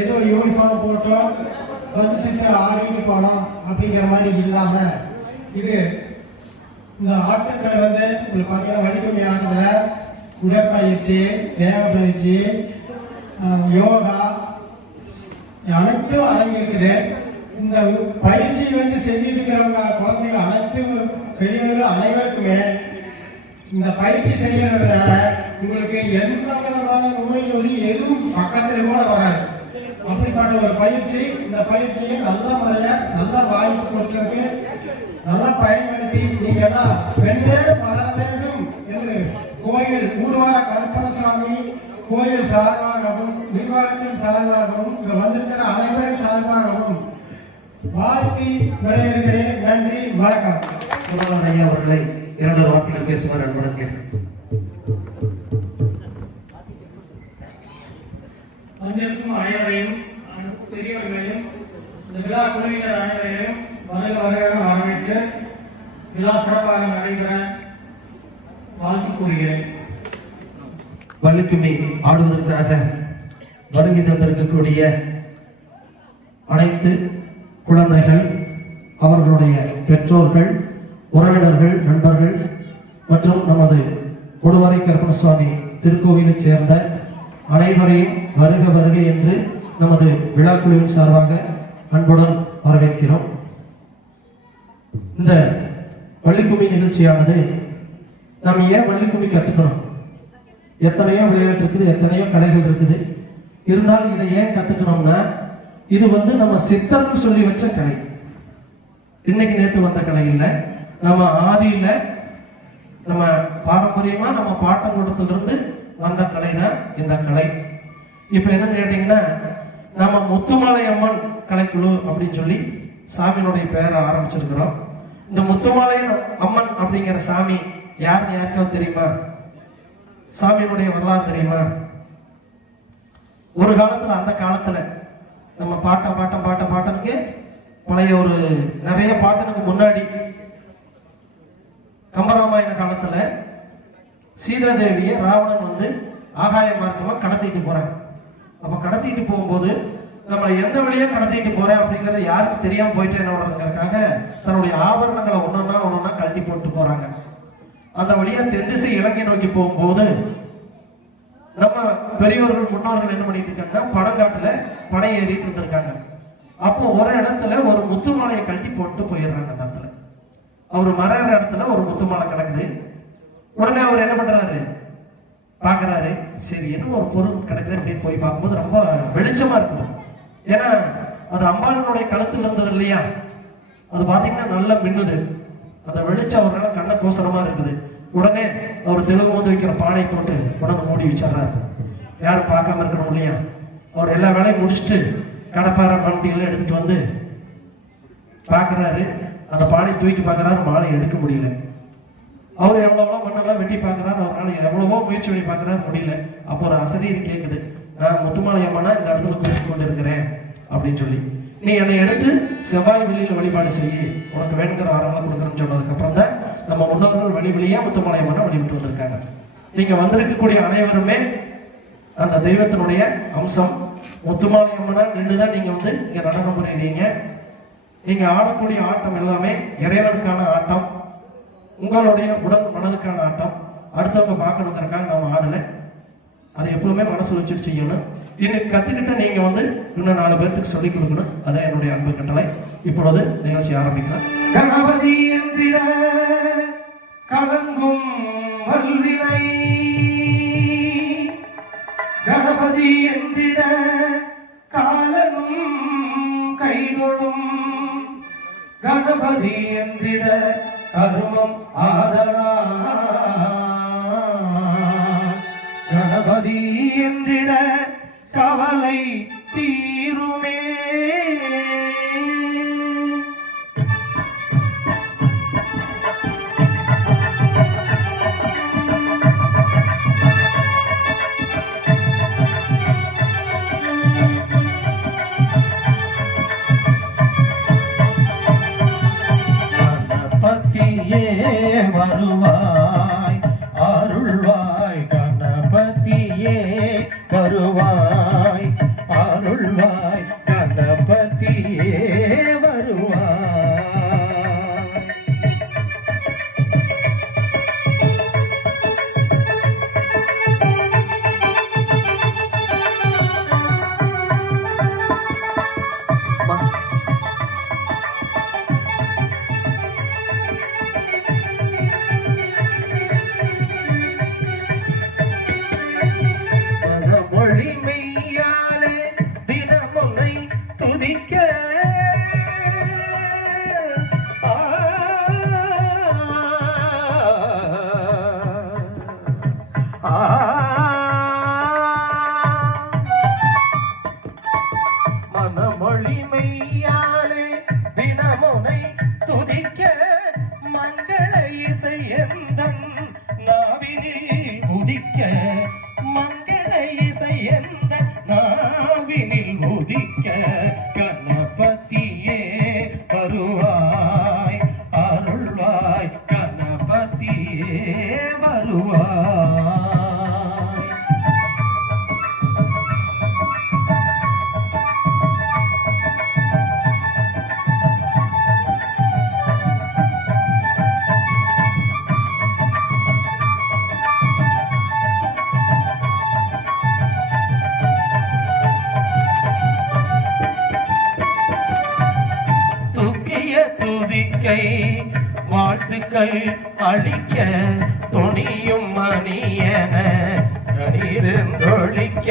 ஏதோ யூனிஃபார்ம் போட்டோம் வந்து சிட்டு ஆடிட்டு போனோம் அப்படிங்கிற மாதிரி இல்லாமல் இது இந்த ஆட்டத்தில் வந்து உங்களுக்கு பார்த்தீங்கன்னா வலிக்கம்மி ஆட்டத்தில் உடற்பயிற்சி, தேவ பயிற்சி, யோகா அனைத்தும் அடங்கி இருக்குது. இந்த பயிற்சி வந்து செஞ்சுட்டு இருக்கிறவங்க குழந்தைங்க அனைத்து பெரியவர்கள் அனைவருக்குமே இந்த பயிற்சி செய்யறதுனால உங்களுக்கு எந்த விதமான நோய் நொடி எதுவும் பக்கத்தில் கூட வராது. அப்படிப்பட்ட ஒரு பயிற்சி, இந்த பயிற்சியை நல்ல முறையில் நல்லா வாய்ப்பு கொடுக்கறதுக்கு நல்லா பயன்படுத்தி நீங்க எல்லாம் வெள்ளேடு வளர வேண்டும் என்று கோயில் ஊர்வார கருப்பணசாமி கோயில் சார்பாகவும் நிர்வாகத்தின் சார்பாகவும் இங்க வந்திருக்கிற அனைவரின் சார்பாகவும் வாழ்த்தி விடைபெறுகிறேன். நன்றி, வணக்கம். சுமலன் ஐயா அவர்களை 2 வார்த்தைகள் பேசுமாறு அன்புடன் கேட்டேன். வந்திருக்கும் அனைவரையும் பெரியவர்களையும் இந்த விழா குழுவினர் அனைவரையும் வருக வருக வரவேற்று விழா சிறப்பாக நடைபெற வாழ்த்து கூறுகிறேன். வள்ளிக்கும்மி ஆடுவதற்காக வருகை தந்திருக்கக்கூடிய அனைத்து குழந்தைகள், அவர்களுடைய பெற்றோர்கள், உறவினர்கள், நண்பர்கள் மற்றும் நமது கொடுவரை கருப்பணசுவாமி திருக்கோவிலைச் சேர்ந்த அனைவரையும் வருக வருகை என்று நமது விழாக்குழுவின் சார்பாக அன்புடன் வரவேற்கிறோம். இந்த வள்ளிக்கும்மி நிகழ்ச்சியானது நம்ம ஏன் வள்ளிக்கும்மி கற்றுக்கணும்? எத்தனையோ விளையாட்டு இருக்குது, எத்தனையோ கலைகள் இருக்குது. இருந்தாலும் இதை ஏன் கற்றுக்கணும்னா இது வந்து நம்ம சித்தர்னு சொல்லி வச்ச கலை. இன்னைக்கு நேற்று வந்த கலை இல்லை, நம்ம ஆதியில் நம்ம பாரம்பரியமா நம்ம பாட்டங்குடத்திலிருந்து வந்த கலை தான் இந்த கலை. இப்போ என்னன்னு கேட்டீங்கன்னா நம்ம முத்துமாலை அம்மன் கலைக்குழு அப்படின்னு சொல்லி சாமியினுடைய பெயரை ஆரம்பிச்சிருக்கிறோம். இந்த முத்துமாலை அம்மன் அப்படிங்கிற சாமி யாருன்னு யாருக்காவது தெரியுமா? சாமியினுடைய வரலாறு தெரியுமா? ஒரு காலத்துல, அந்த காலத்துல நம்ம பாட்டனுக்கு பழைய ஒரு நிறைய பாட்டனுக்கு முன்னாடி கம்பராமாயண காலத்துல சீதாதேவியை ராவணன் வந்து ஆகாய மார்க்கமா கடத்திட்டு போறாங்க. அப்ப கடத்திட்டு போகும்போது நம்மளை எந்த வழியா கடத்திட்டு போறேன் அப்படிங்கறது யாருக்கு தெரியாம போயிட்டு என்னோடதுக்காக தன்னுடைய ஆபரணங்களை ஒன்னொன்னா கழட்டி போட்டு போறாங்க. அந்த வழியா தென்திசை இலங்கை நோக்கி போகும்போது நம்ம பெரியவர்கள் முன்னோர்கள் என்ன பண்ணிட்டு இருக்காங்கன்னா படங்காட்டுல படை ஏறிட்டு இருந்திருக்காங்க. அப்போ ஒரு இடத்துல ஒரு முத்து மாலையை கழட்டி போட்டு போயிடுறாங்க. அந்த இடத்துல அவர் மறைற இடத்துல ஒரு முத்து மாலை கிடக்குது. உடனே அவர் என்ன பண்றாரு, பாக்குறாரு, சரி என்ன ஒரு பொருள் கிடக்குது அப்படின்னு போய் பார்க்கும்போது ரொம்ப வெளிச்சமா இருக்குது. ஏன்னா அது அம்பாளுடைய கழுத்துல இருந்தது இல்லையா, அது பாத்தீங்கன்னா நல்லா மின்னுது. அந்த வெளிச்சம் அவரால் கண்ண கோசரமா இருக்குது. உடனே அவர் தெலுங்கு வந்து வைக்கிற பானை போட்டு உடனே மூடி வச்சிடறாரு. யாரும் பார்க்காம இருக்கணும் இல்லையா. அவர் எல்லா வேலையும் முடிச்சுட்டு கடப்பாறை மண்டிகளை எடுத்துட்டு வந்து பாக்குறாரு. அந்த பானை தூக்கி பார்க்கறாரு, மாலை எடுக்க முடியல. அவர் எவ்வளவோ மண்ணெல்லாம் வெட்டி பார்க்கறாரு, அவரால் எவ்வளவோ முயற்சி பண்ணி பார்க்கறாரு, முடியல. அப்போ ஒரு அசரீர் கேட்குது, நான் முத்துமாலை அம்மனா இந்த இடத்துல குறித்து கொண்டு இருக்கிறேன் அப்படின்னு சொல்லி, நீ என்னை எடுத்து செவ்வாய் வெளியில் வழிபாடு செய்ய, உனக்கு வேணுங்கிற வரங்களை கொடுக்குறேன்னு சொன்னதுக்கு அப்புறம் தான் நம்ம முன்னோர்கள் வழியா முத்துமாலை அம்மனை வழிபட்டு வந்திருக்காங்க. நீங்க வந்திருக்கக்கூடிய அனைவருமே அந்த தெய்வத்தினுடைய அம்சம். முத்துமாலை அம்மனா நின்றுதான் நீங்க வந்து இங்க நடனம் புரியுறீங்க. நீங்க ஆடக்கூடிய ஆட்டம் எல்லாமே இறைவனுக்கான ஆட்டம், உங்களுடைய உடல் மனதுக்கான ஆட்டம். அடுத்தவங்க பார்க்கணுங்கிறக்காக நம்ம ஆடலை, அதை எப்பவுமே மனசு வச்சுட்டு செய்யணும். இன்னைக்கு கத்துக்கிட்ட நீங்க வந்து இன்னும் 4 பேருக்கு சொல்லிக் கொடுக்கணும். அதான் என்னுடைய அன்பு கட்டளை. இப்பொழுது நிகழ்ச்சி ஆரம்பிக்கலாம். கணபதி என்றிட கலங்கும் வல்வினை, கணபதி என்றிட காலனும் கைதொழும், கணபதி என்றிட கருமம் ஆதலா, கணபதி என்றிட கவலை தீருமே. கணபதியே வருவாய் அருள்வாய், கணபதியே வருவாய் அருள்வாய். இசை எந்தன் நாவினில் உதிக்க மங்கள இசை எந்தன் நாவினில் உதிக்க கணபதியே வருவாய் அருள்வாய் கணபதியே வருவாய். துதிக்கை வாழ்த்துக்கள் அளிக்க துணியும் மணியன கணீரென்றொழிக்க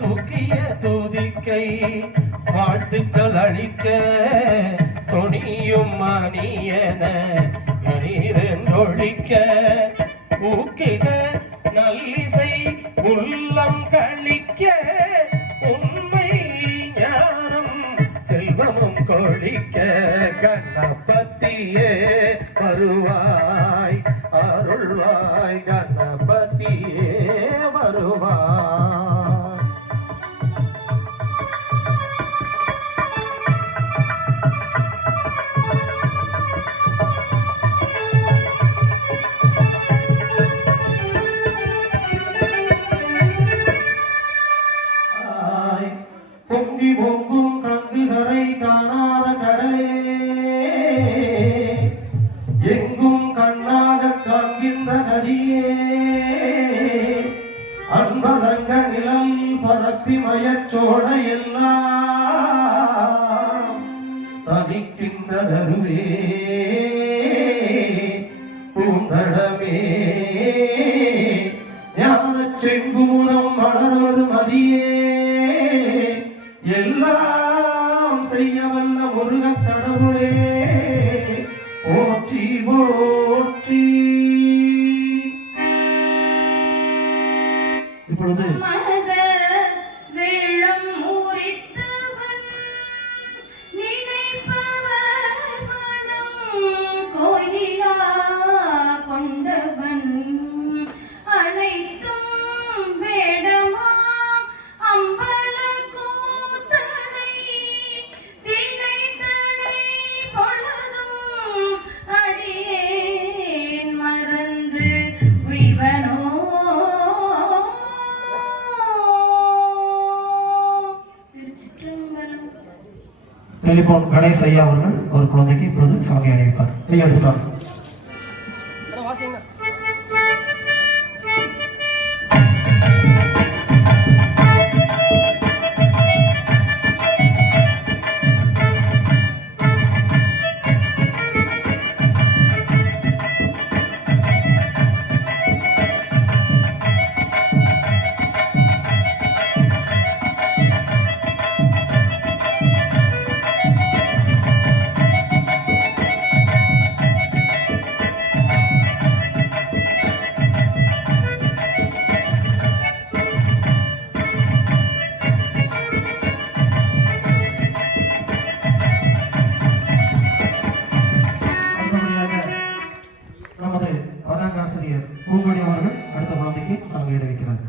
தூக்கிய துதிக்கை வாழ்த்துக்கள் அளிக்க துணியும் மணியன கணீரென்றொழிக்க ஊக்கிக நல்லிசை உள்ளம் கழிக்க உண்மை ஞானம் செல்வமும் கொழிக்க கணபதியே வருவாய் அருள்வாய் கணபதியே வருவாய். பொங்கி பொங்கும் கங்குகரை காணாத கடலே எங்கும் கண்ணாக காண்கின்ற கதியே அன்பதங்க நிழல் பரப்பி மயச்சோட எல்லாம் தனிக்கின்ற தருவே பூந்தடமே ஞான செங்குமுதம் வளர்வரு மதியே எல்லாம் செய்ய வல்ல முருக கடவுளே போற்றி போற்றி. இப்பொழுது டெலிபோன் கணேஷ் ஐயா அவர்கள் ஒரு குழந்தைக்கு இப்பொழுது சாமி அணிவிப்பார். நீங்க எடுத்துட்டாங்க. ஆசிரியர் பூங்கொடி அவர்கள் அடுத்த குழந்தைக்கு சாமி அணிவிக்கிறார்.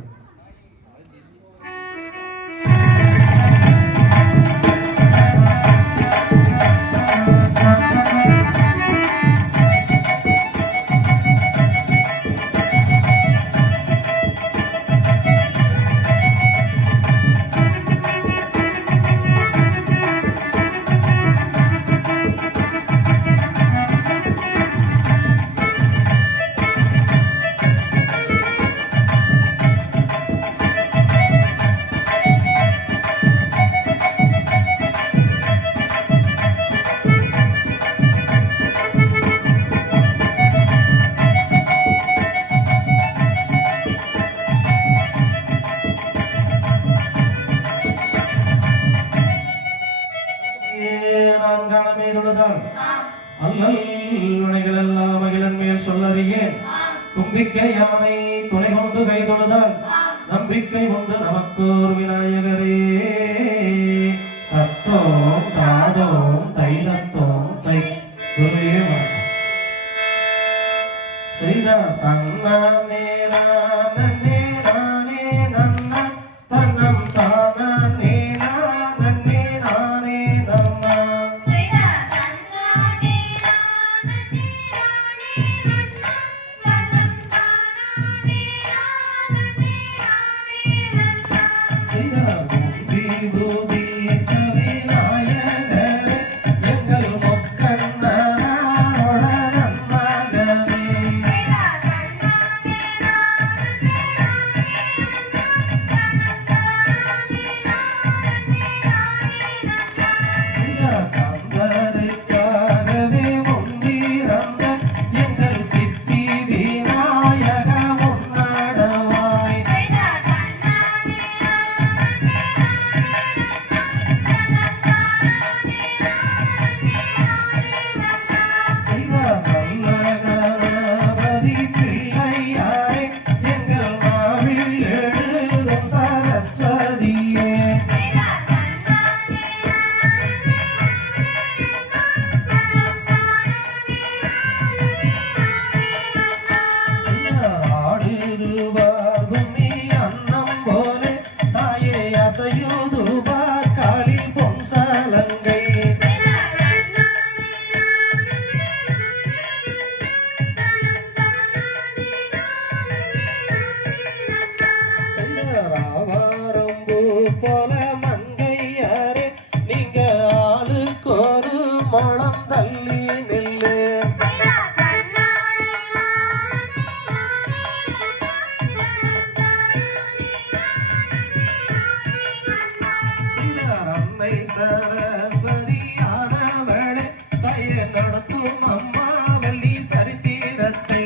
தும்பிக்கை யானை துணை கொண்டு கை தொழுதால் நம்பிக்கை உண்டு நமக்கோர் விநாயகரே. தன்னானே நானே நானே நன்னா தன்னம் தானே நானே நானே நன்னா போல மங்கையாரே நீங்க ஆளுக்கு ஒரு மனம் தள்ளி நில்லு அன்னை சரஸ்வதியானவளே தய நடத்தும் அம்மா வள்ளி சரித்திரத்தை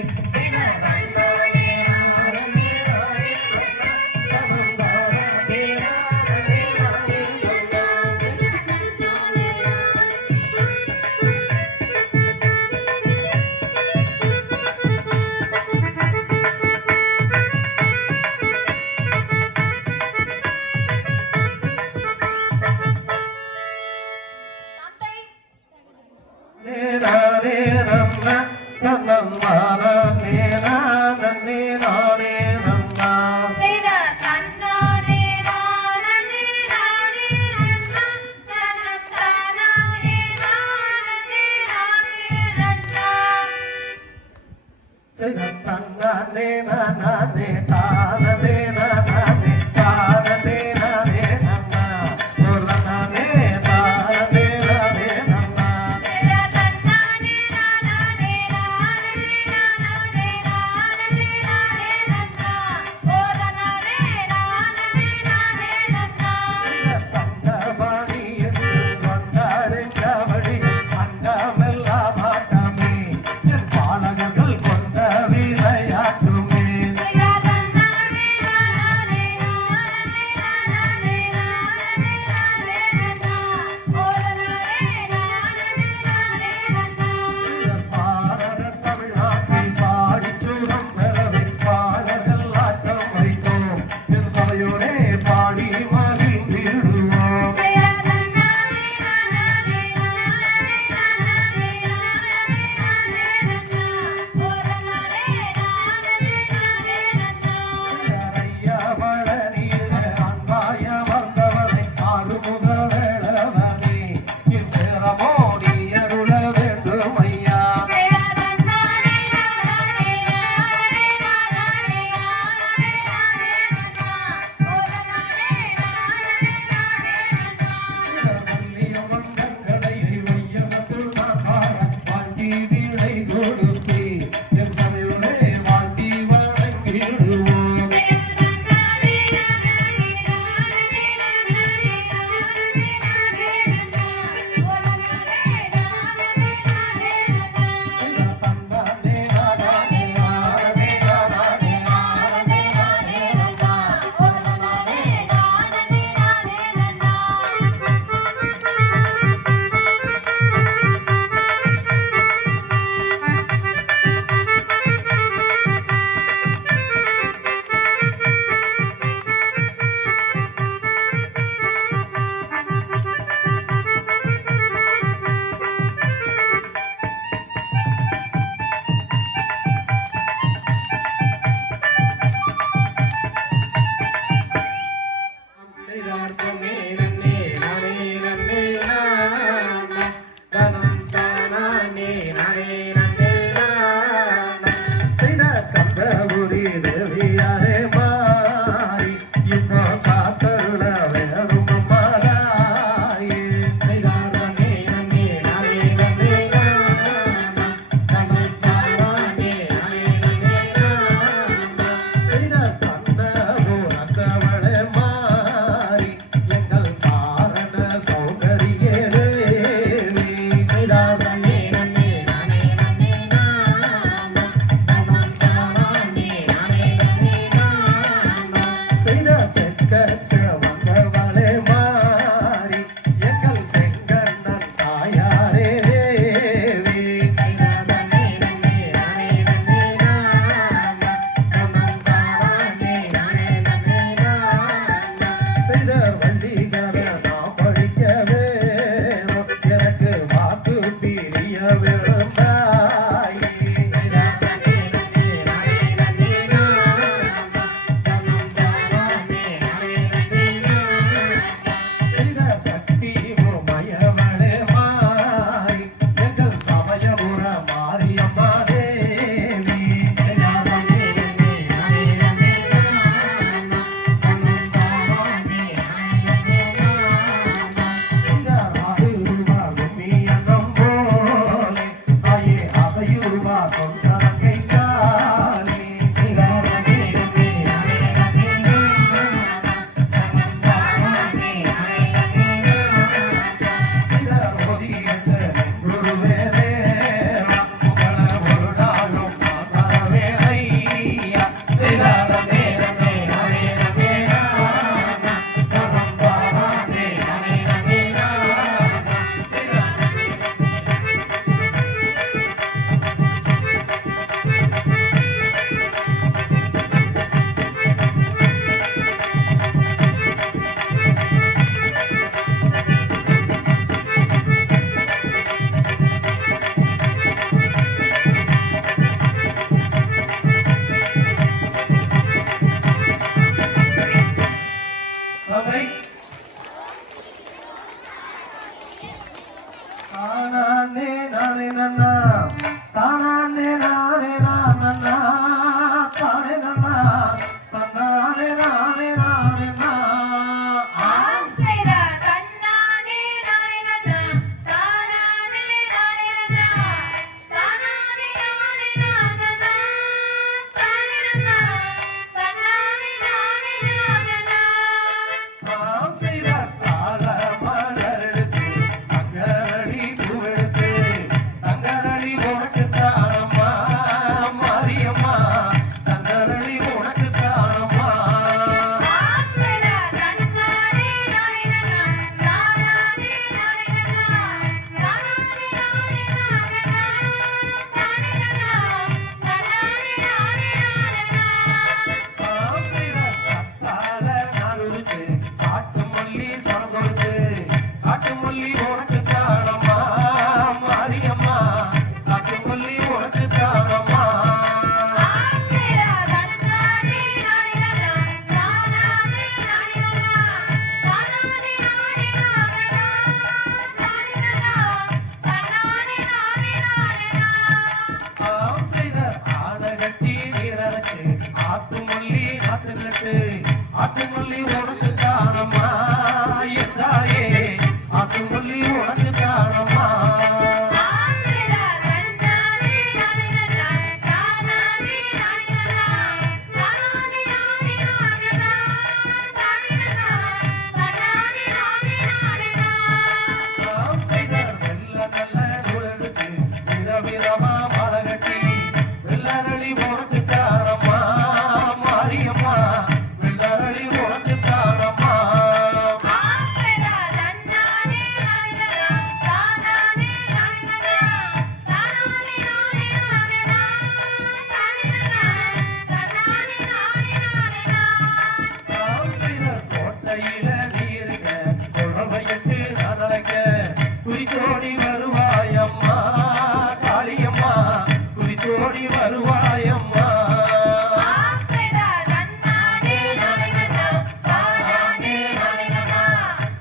நானே நன்னா நன்னம் நானே நானே நானே நன்னா தன்னானே நானே தானே நானே தானே நானே நன்னா நானே தானே நானே நன்னா தங்கமணி என்று கொண்டாடு கபடி அங்கமெல்லாம் ஆட்டமே என் பாலகர்கள் கொண்ட விளையாட்டுமே தானானே நானே நன்னா தானானே நானே நானன்னா தானே நன்னா தன்னானே நானே நானே நா ஆம் செய்தா தன்னானே நானே நன்னா தானானே நானே நன்னா தானானே நானே நானன்னா தானே நன்னா தன்னானே நானே நானன்னா ஆம் செய்த கால மலரெடுத்து அங்கரடி பூவெடுத்து தங்கரடி உனக்கு தானம்மா மாரியம்மா தங்கரடி உனக்கு தானம்மா ஆம் செய்தா தன்னானே நானே நன்னா தானானே நானே நன்னா தானானே நானே நானன்னா தானே நன்னா தன்னானே நானே நானன்னா ஆம் செய்த கத்தால நாளுக்கு காட்டு மல்லி சனம் கொடுத்து காட்டு மல்லி உனக்கு தானம்மா மாரியம்மா காட்டு மல்லி உனக்கு தானம்மா ஆம் செய்தா தன்னானே நானே நன்னா தானானே நானே நன்னா தானானே நானே நானன்னா தானே நன்னா தன்னானே நானே நானன்னா ஆம் செய்த ஆடகட்டி நீரரைச்சு ஆத்து மல்லி ஆத்து நட்டு ஆத்து மல்லி உனக்கு தானம்மா எந்தாயே ஆத்து மல்லி உனக்கு தானம்மா ஆம் செய்தா தன்னானே நானே நன்னா தானானே நானே நன்னா தானானே நானே நானன்னா தானே நன்னா தன்னானே நானே நானன்னா ஆம் செய்த வெள்ள நல்ல நூலெடுத்து விதவிதமா மாலை கட்டி வெள்ளரளி உனக்கு தானம்மா மாரியம்மா வெள்ளரளி உனக்கு தானம்மா ஆம் செய்தா தன்னானே நானே நன்னா தானானே நானே நன்னா தானானே நானே நானன்னா தானே நன்னா தன்னானே நானே நானன்னா ஆம் செய்த கோட்டையில நீ இருக்க குழவையிட்டு நான் அழைக்க குறித்தோடி வருவாயம்மா காளியம்மா குறித்தோடி வருவாயம்மா ஆம் செய்தா தன்னானே நானே நன்னா தானானே நானே நன்னா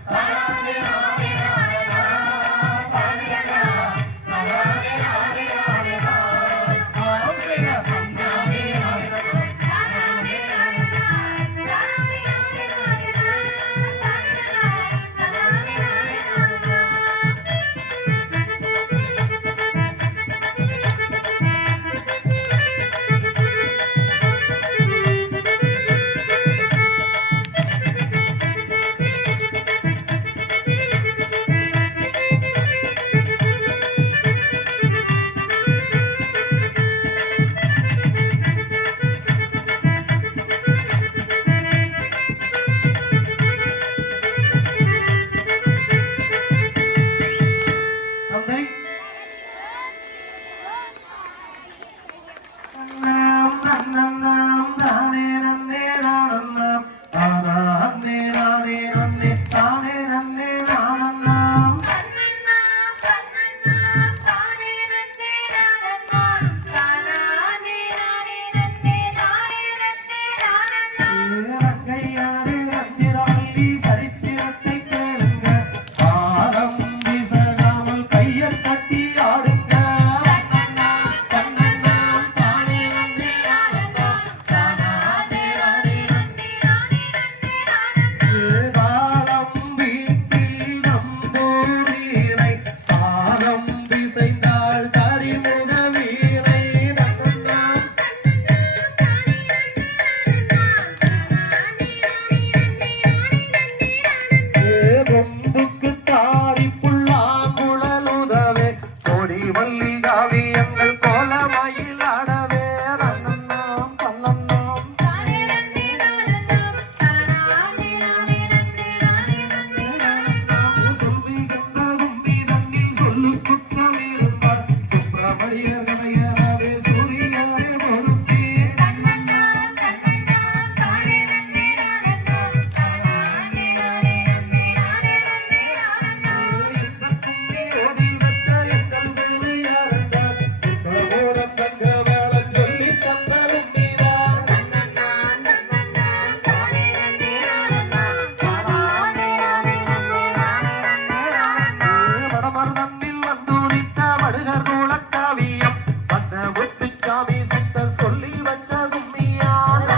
தானானே நானே நானன்னா தானே நன்னா தன்னானே நானே நானன்னா ஆம் செய்த தன்னானே நானே நன்னா தானானே நானே நன்னா தானானே நானே நானன்னா தானே நன்னா தன்னானே நானே நானன்னா துதித்த வடுகர் நூலக்காவியம் வந்த முத்துச்சாமி சித்தர் சொல்லி வச்ச கும்மியான்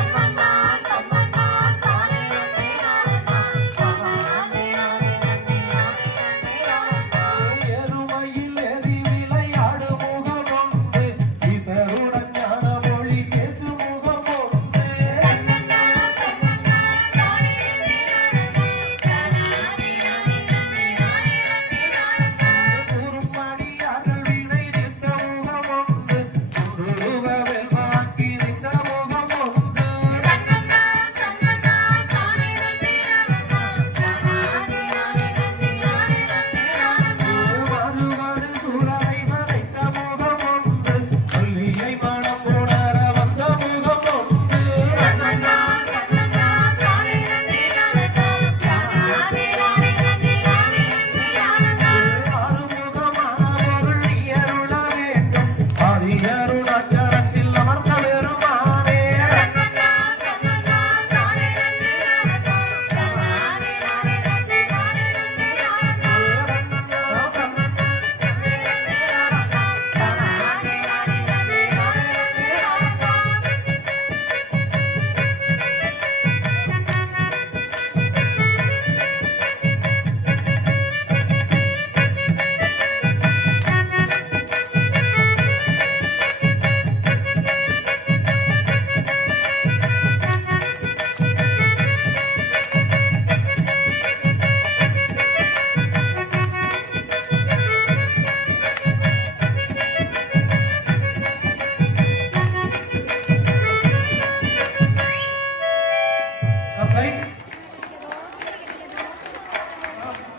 எருமையில் ஏறி விளையாடு முகம் ஒன்று ஈசருடன் ஞான மொழி பேசு முகம் ஒன்று குறும்படியார்கள் வினை நிற்க முகம் ஒன்று குருவவில் மாக்கி நின்ற முகம் ஒன்று மறுவாடு சூரரை மறைத்த முகம் ஒன்று சொல்லியை மனம் உணர வந்த முகம் ஒன்று ஆறுமுகமான பொருள் நீ அருள வேண்டும் ஆதியருணாச்சலத்தில் அமர்ந்த பெருமானே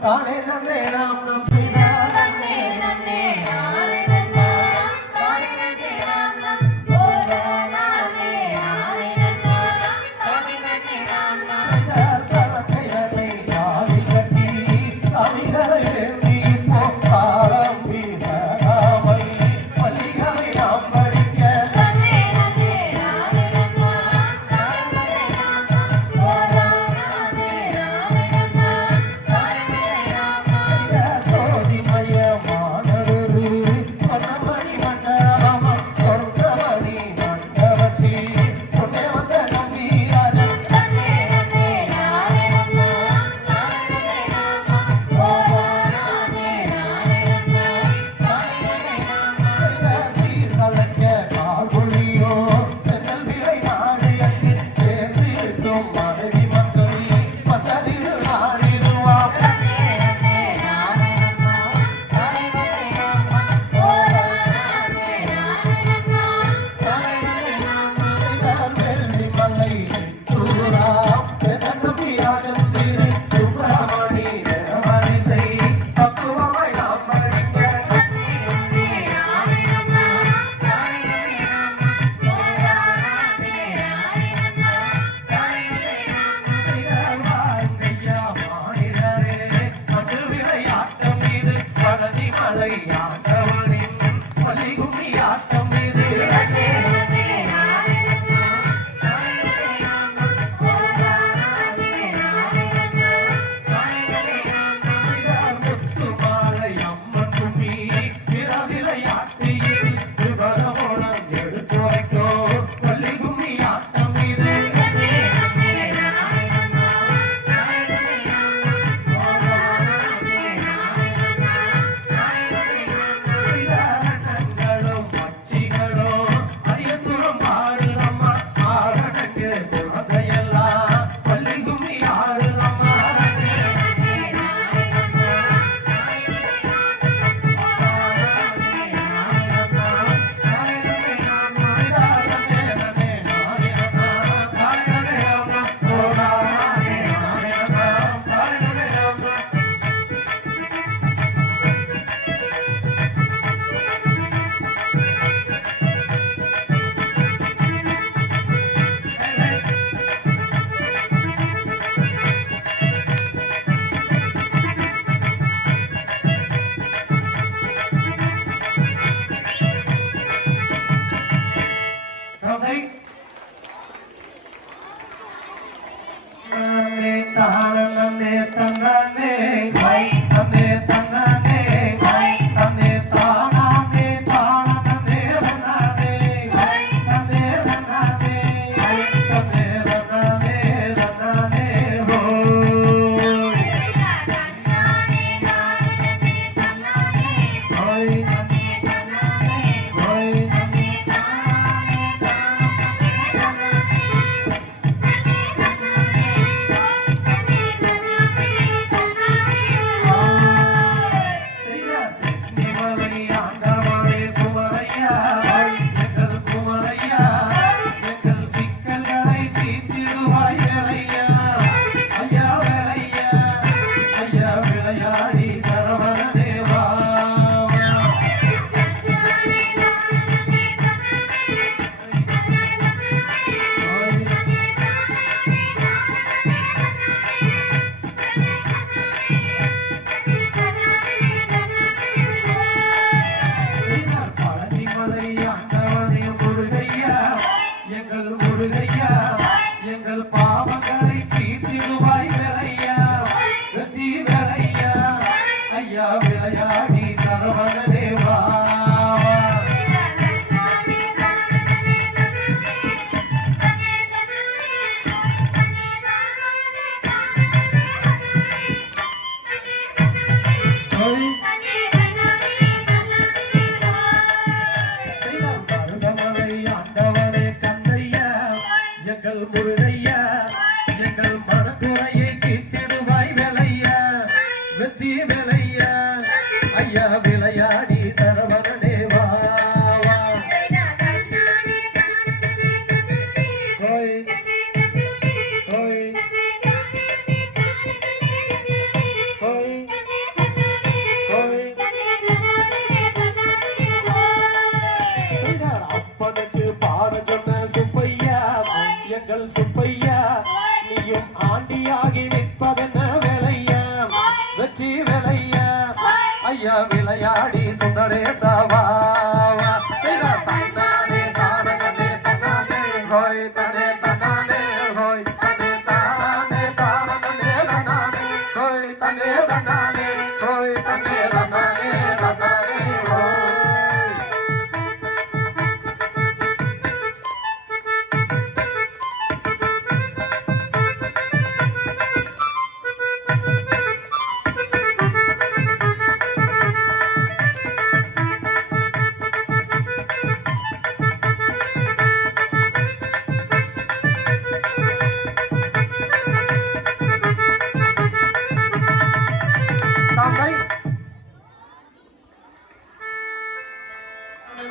தானே நன்னே நாம் நாம் செய்த சலக்கைகளை காலில் கட்டி சாமிகளை வேண்டி போக்காலம் வீசகாமை பள்ளிகளை நாம் படிக்க சோதிமய மாணவரு சொன்னபடி மண்டபம் சொர்க்கமணி மண்டபத்தில் கொண்டே வந்த நம்பிராஜன் சீர்கலக்க கால்கொள்ளியோ சென்னல் விளை நாடு அங்கு சேர்ந்திருக்கும் மனைவி மக்கள் மத்ததிரு நாடிதுவாம் வெள்ளி மலை சிற்றூராம் நம்பிராஜன் திரு சுப்பிரமணி வரிசை பக்குவமாய் நாம் படிக்க வாழ்க்கையா மாநிலரே மட்டு விளையாட்டம் இது வலதி மலை ஆட்டவனின் வலிகுமி ஆட்டம் இது முத்துமாலை அம்மன் கும்மி பிற விளையாட்டு இது விவரமோடம் எடுத்து வைக்கோ வலிகுமி ஆட்டம் இது மலை ஆண்டவனே குமரையா எங்கள் குமரையா எங்கள் சிக்கல்களை தீர்த்திடுவாய் வேலையா ஐயா வேலையா ஐயா விளையாடி சரவணனே வா பழனிமலை ஆண்டவனே முருகையா எங்கள் முருகையா எங்கள் பாவங்களை தீர்த்திடுவாய் வேலையா வெற்றி வேலையா ஐயா விளையாடி சரவணனே வா மருதமலை ஆண்டவனே கந்தையா எங்கள் முருகையா எங்கள் மனதுரையை தீர்த்திடுவாய் வேலையா வெற்றி வேலையா ஐயா விளையாடி சரவணனே வா வா. ஓய் ஓய் ஓய் ஓய் அப்பனுக்கு பாட சொன்ன சுப்பையா எங்கள் சுப்பையா நீயும் ஆண்டியாகி நிற்பதென்ன வேலையா வெற்றி வேலையா ஐயா விளையாடி சுந்தரேசாவா தன்னானே தானே தன்னானே ஹோய் தனே தன்னானே ஹோய் தனே தானே தானே தன்னானே ஹோய் தனே தன்னானே ஹோய் தனே தன்னானே தன்னானே ஹோய்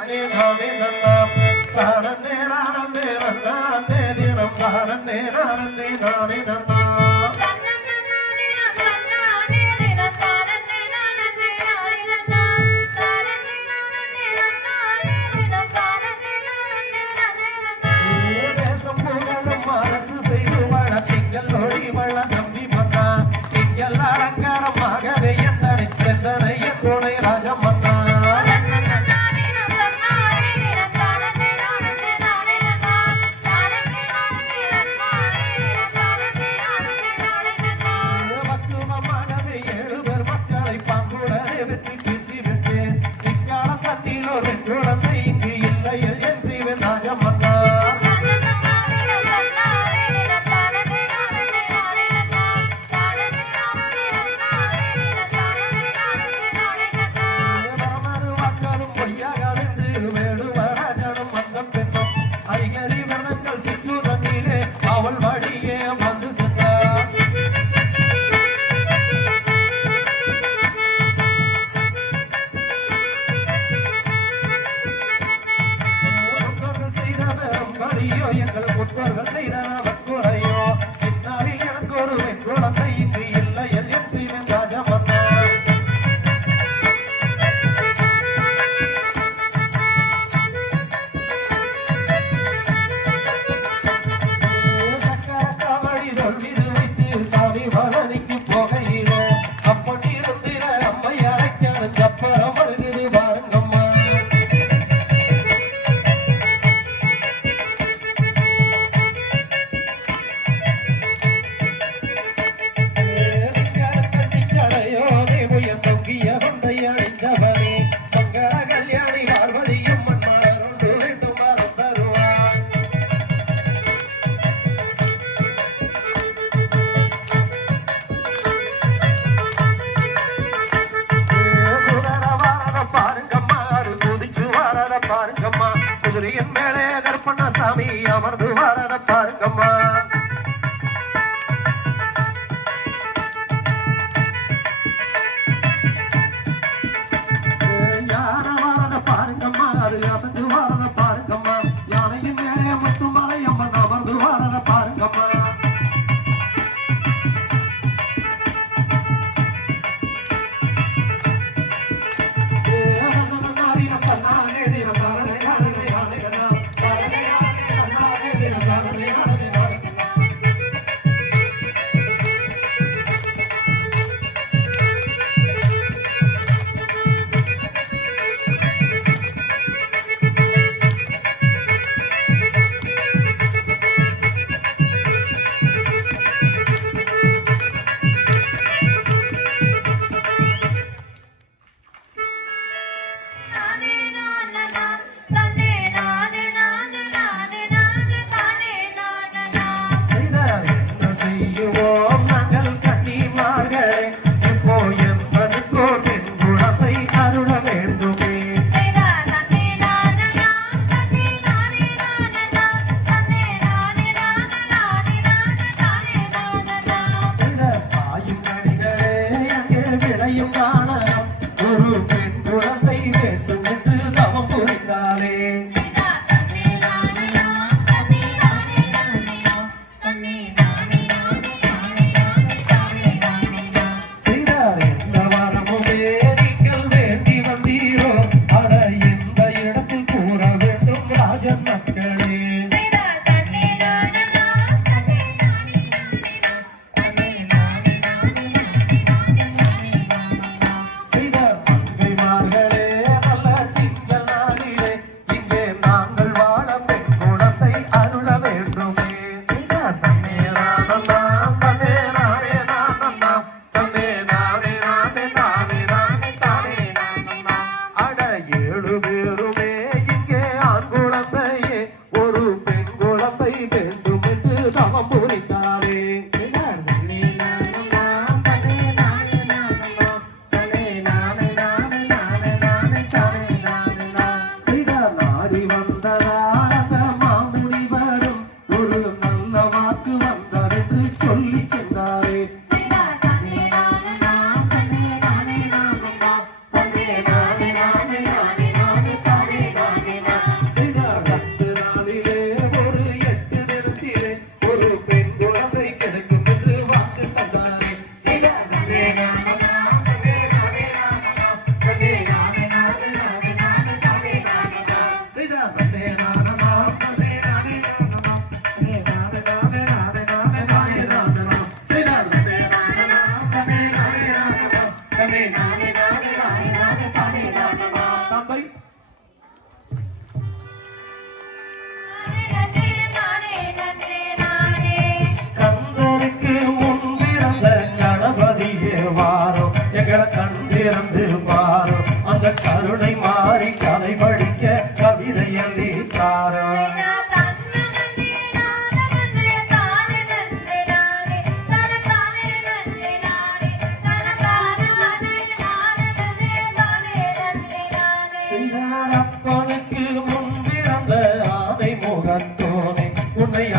தந்தை நானே நன்னா தானே நானே நன்னா தினம் தானே நானே நானே நன்னா தேசம் புகழும் அரசு செய்து வள திங்கள் ஒளி வள நம்பி மன்னா திங்கள் அலங்காரமாகவே எந்தனை செந்தனைய துணை ராஜமன்னா பக்குவமாகவே 7 பேர் மக்களை பாங்குடனே வெற்றி கீர்த்தி பெற்றேன் இக்கால தண்ணில் ஒரு குழந்தை இங்கு இல்லை என் செய்வேன் ராஜமன்னா அவள் வழியே வந்து சென்றார் செய்தோ எங்கள் முற்பர்கள் செய்த வக்குறையோ பின்னாளில் எனக்கு ஒரு குழந்தை இங்கு இல்லை எல்லையும் செய்வேன் ராஜமன்னா சாமி பழனிக்கு போகையில அப்படி இருந்திர அம்மை அழைக்கான சப்பரம் வருகிறது பாருங்கம்மா கட்டிச்சடையோ நீ உயர் தொங்கிய கொண்டை அடைந்தவனே மங்கள கல்யாணி பார்வதியும் மண்மலர் ஒன்று வேண்டும் வரம் தருவாய் பாருங்கம்மா குதிரையின் மேலே கற்பண்ணசாமி அமர்ந்து வாரத பாருங்கம்மா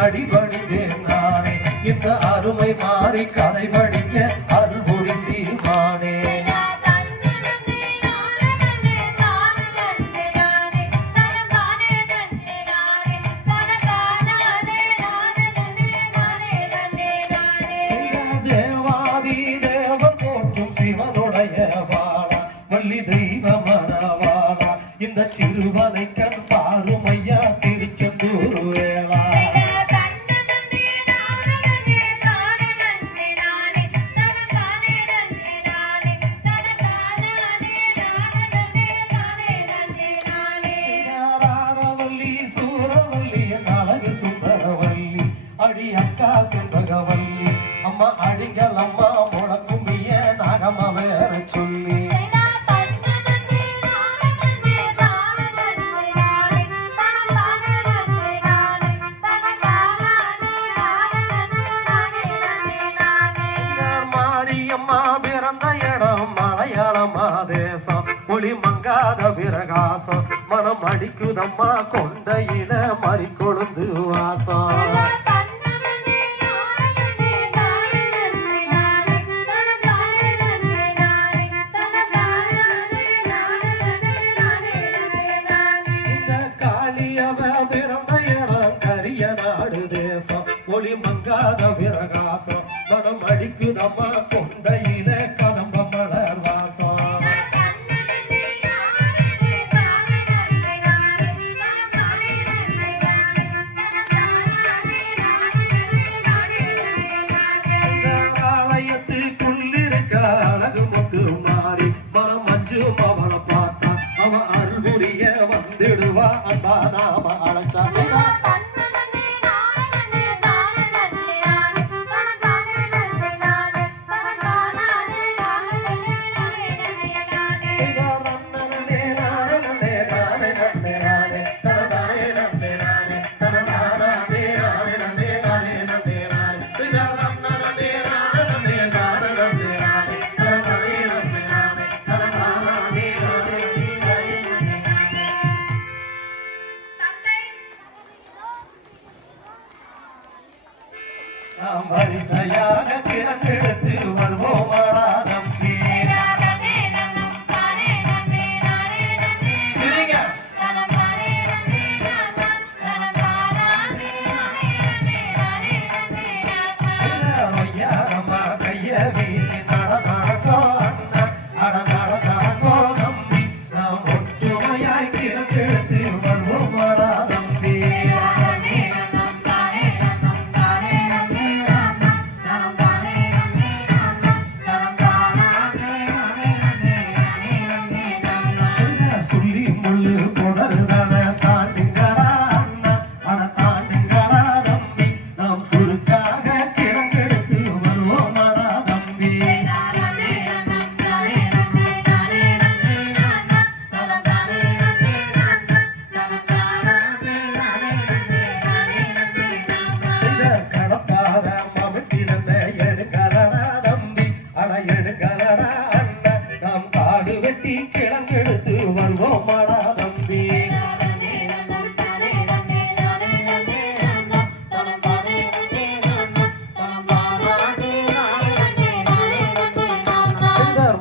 அடிபணிந்தேன் நானே இந்த அருமை மாறி கதை படிக்க அருள்புரி சீமானே தேவாதி தேவன் போற்றும் சிவனுடைய வாழா வள்ளி தெய்வ மனவாளா இந்த சிறுவனை கண் பாரும் ஐயா திருச்செந்தூர் வேளா அடி அக்கா செண்பகவல்லி அம்மா அடிகள் அம்மா முழக்கும்பிய நாகம்மா வேற சொல்லி மாரியம்மா பிறந்த இடம் மலையாளமா தேசம் ஒளி மங்காத பிரகாசம் மனம் அடிக்குதம்மா கொண்டையில மறி கொழுந்து வாசம் ஒளி மங்காத பிரகாசம் மனம் அடிக்குதம்மா கொண்டையில கதம்ப மலர் வாசம் ஆலயத்துக்குள்ளிருக்க அழகு முத்து மாறி மனம் அஞ்சு அவளை பார்த்தா அவ அருள்புரிய வந்துடுவா அன்பா நாம அழைச்சா வரிசையாக கிழக்கெடுத்து வருவோமாடா நம்பி ஐயாரம்மா கைய வீசி நடக்கோ நடக்கோ நம்பி நாம் ஒற்றுமையாய் கிழக்கெடுத்து வருவோமாடா நம்பி சொல்லி முள்ளு தொடருதான தாண்டிங்கடா அண்ணா அட தாண்டிங்கடா தம்பி நாம் சுருக்காக கிழங்கெடுத்து வருவோமாடா தம்பி கடப்பார மமிட்டிருந்த எடுக்கலடா தம்பி அட எடுக்கலடா அண்ணா நாம் காடு வெட்டி கிழங்கெடுத்து வருவோமாடா தம்பி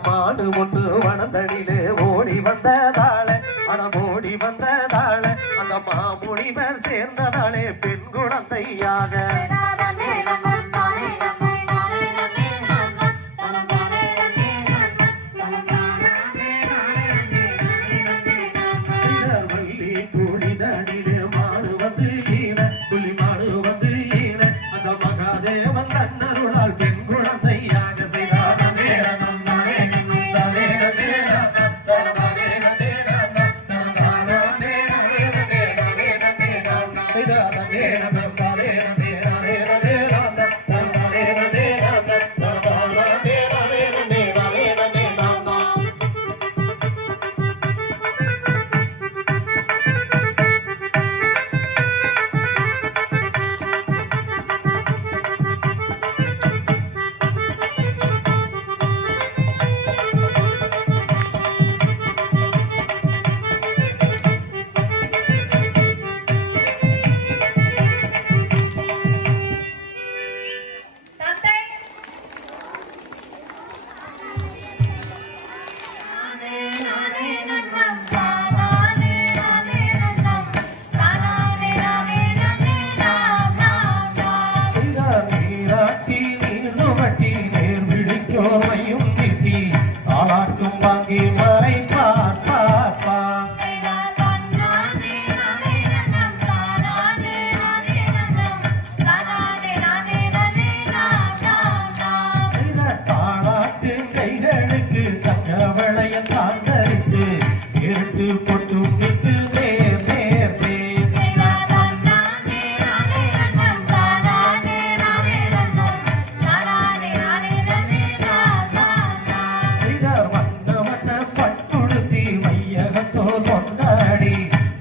மாடு ஒன்று வனந்தடியிலே ஓடி வந்ததால மனம் ஓடி வந்ததால அந்த மாமுனிவர் சேர்ந்ததாலே பெண் குழந்தையாக வள்ளி குளிதடியிலே மாடு வந்து ஈன புள்ளி மாடு வந்து ஈன அந்த மகாதேவன் தன்னருளால் பெண் குழந்தையாக செய்தார் செய்தார் நன்னம் தானானே நானே நன்னம் தானானே நானே நன்னே நாம் நாம் நாம் செய்தார் நீராட்டி நீர்வட்டி நேர் பிடிக்கோமையும் திட்டி தாளாட்டும் வாங்கி மறை பார் பார் பார் செய்தார் தானானே நானே நன்னம் தானானே நானே நன்னம் தானானே நானே நன்னே நாம் நாம் நாம் செய்தார் தாளாட்டு கைகளுக்கு தங்க வளையம் தாண்டறித்து இருட்டு பொட்டும் விட்டு நேர் நேர் நேர் செய்தார் தானானே நானே நன்னம் தானானே நானே நன்னம் தானானே நானே நன்னே நாம் நாம் நாம் செய்தார் வண்ண வண்ண பட்டுடுத்தி வையகத்தோர் கொண்டாடி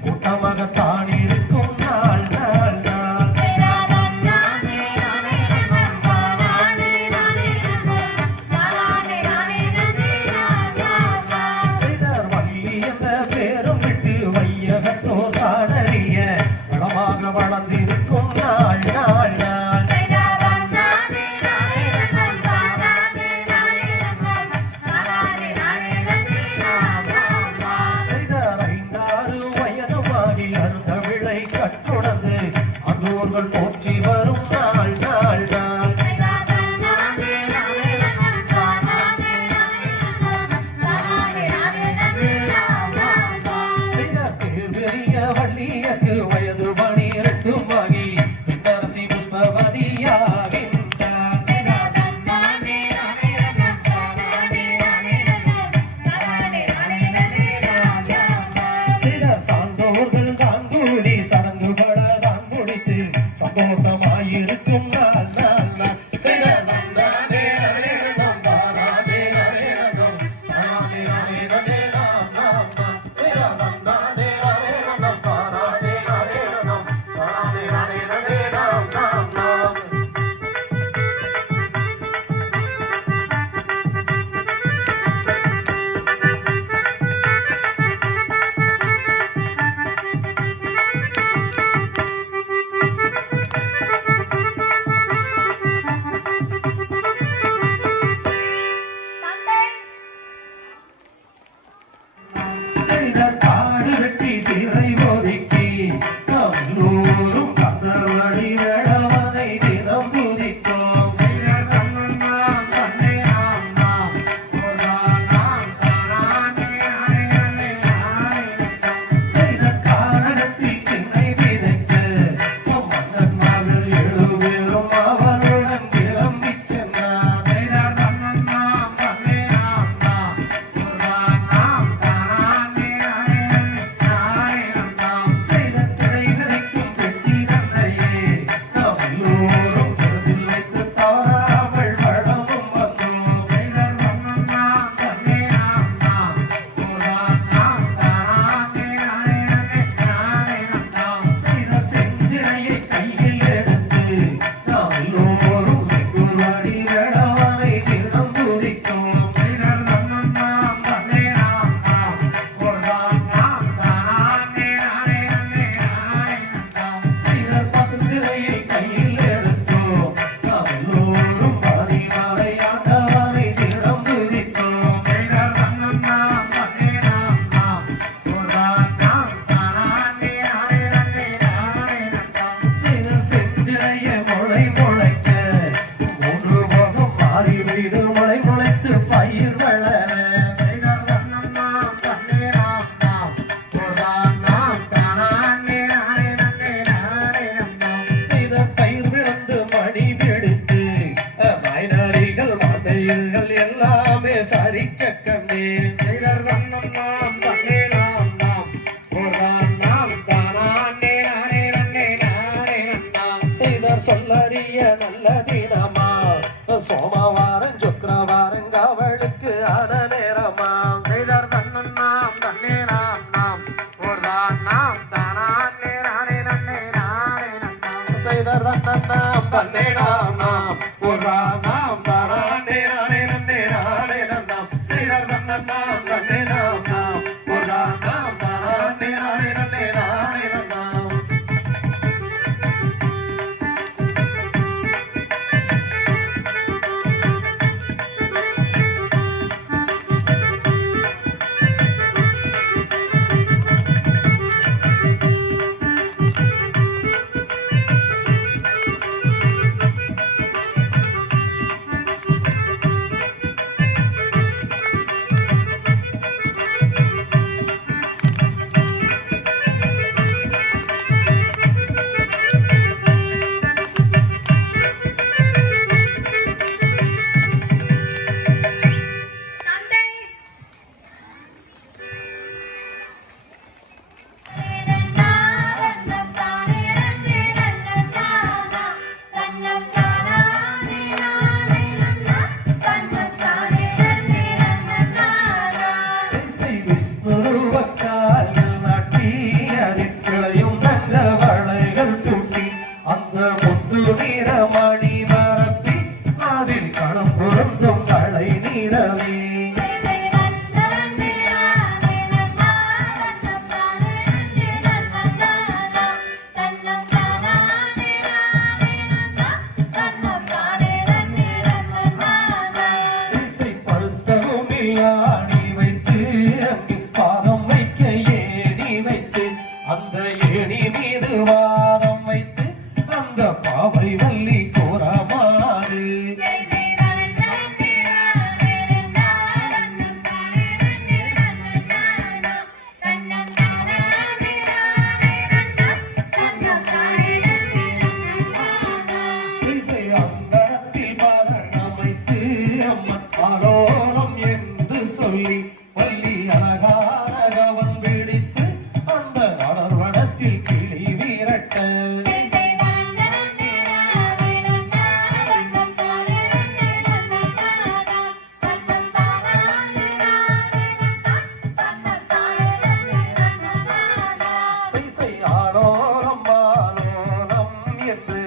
கூட்டமாக தானிருக்கும் நாள் நாள் நாள் செய்தார் தானானே நானே நன்னம் தானானே நானே நன்னம் தானானே நானே நன்னே நாம் நாம் நாம் செய்தார் வள்ளி என்ற பேரும் விட்டு வையகத்தோர் தானறிய வளமாக வளர்ந்திருக்கும் நாள் நாள் நாள் செய்தார் தானானே நானே நன்னம் தானானே நானே நன்னம் தானானே நானே நன்னே நாம் நாம் நாம் செய்தார் 5-6 வயதுமாகி அருந்தமிழை கற்றுணர்ந்து அங்கோர்கள் போற்றி வரும் நாள் நாள் நாள் செய்தார் தானானே நானே நன்னம் தானானே நானே நன்னம் தானானே நானே நன்னே நாம் நாம் நாம் செய்தார் பேர் பெரிய வள்ளியக்கு வயது 12 பின்னரசி புஷ்பவதியாகின்றார் செய்தார் தானானே நானே நன்னம் தானானே நானே நன்னம் தானானே நானே நன்னே நாம் நாம் நாம் செய்தார் சான்றோர்கள் தான் கூடி சடங்குபட தான் முடித்து சந்தோஷமாயிருக்கும் நாள் நாள் நாள் செய்தார் நந்தானே நலே நம் தானானே நலே நம் தானானே நலே நலே நாம் நாம் நாம் செய்தார் நந்தானே நலே நம் தானானே நலே நம் தானானே நலே நலே நாம் நாம் நாம் தந்தை செய்தார் காடு வெட்டி சிறை ஒதுக்கி கல்லூரும் கந்தவடி வேடவனை தினம் துதித்தோம் செய்த காரணத்தில் திண்ணை விதைக்க மன்னன் மகள் 7 பேரும் அவருடன் கிளம்பிச் சென்றார் செய்த திரை விதைக்கும் வெட்டி தந்தையே நாம் எல்லோரும் சிரசில் வைத்து தவறாமல் வளமும் வந்தோம் செய்த செந்தினையை கையில் எடுத்து நாம் எல்லோரும் செங்குல்வாடி வேடவனை தினம் துதித்தோம் செய்த பசுந்திரையை கையில் எடுத்தோம் நாம் எல்லோரும் பதினாலை ஆண்டவனை தினம் துதித்தோம் செய்த செந்தினையை முளை முளைக்க 3 முகம் மாறி வீடு முளை முளைத்து பயிர் வளர செய்த பயிர் விழுந்து மணி பிடித்து மைனரிகள் மண்டையர்கள் எல்லாமே சரிக்க கண்டேன் செய்தார் சொல்லறிய நல்ல தினமா சோமவாரம் சுக்கிரவாரம் அவளுக்கு ஆன நேரமா செய்தார் தன்னண்ணாம் தன்னே நாம் நாம் ஒரு நாம் தானே நானே நன்னே நானே நன்னாம் செய்தார் தன்னண்ணாம் தன்னே நாம் நாம் ஒரு நாம் தானே நானே நன்னே நானே நன்னாம்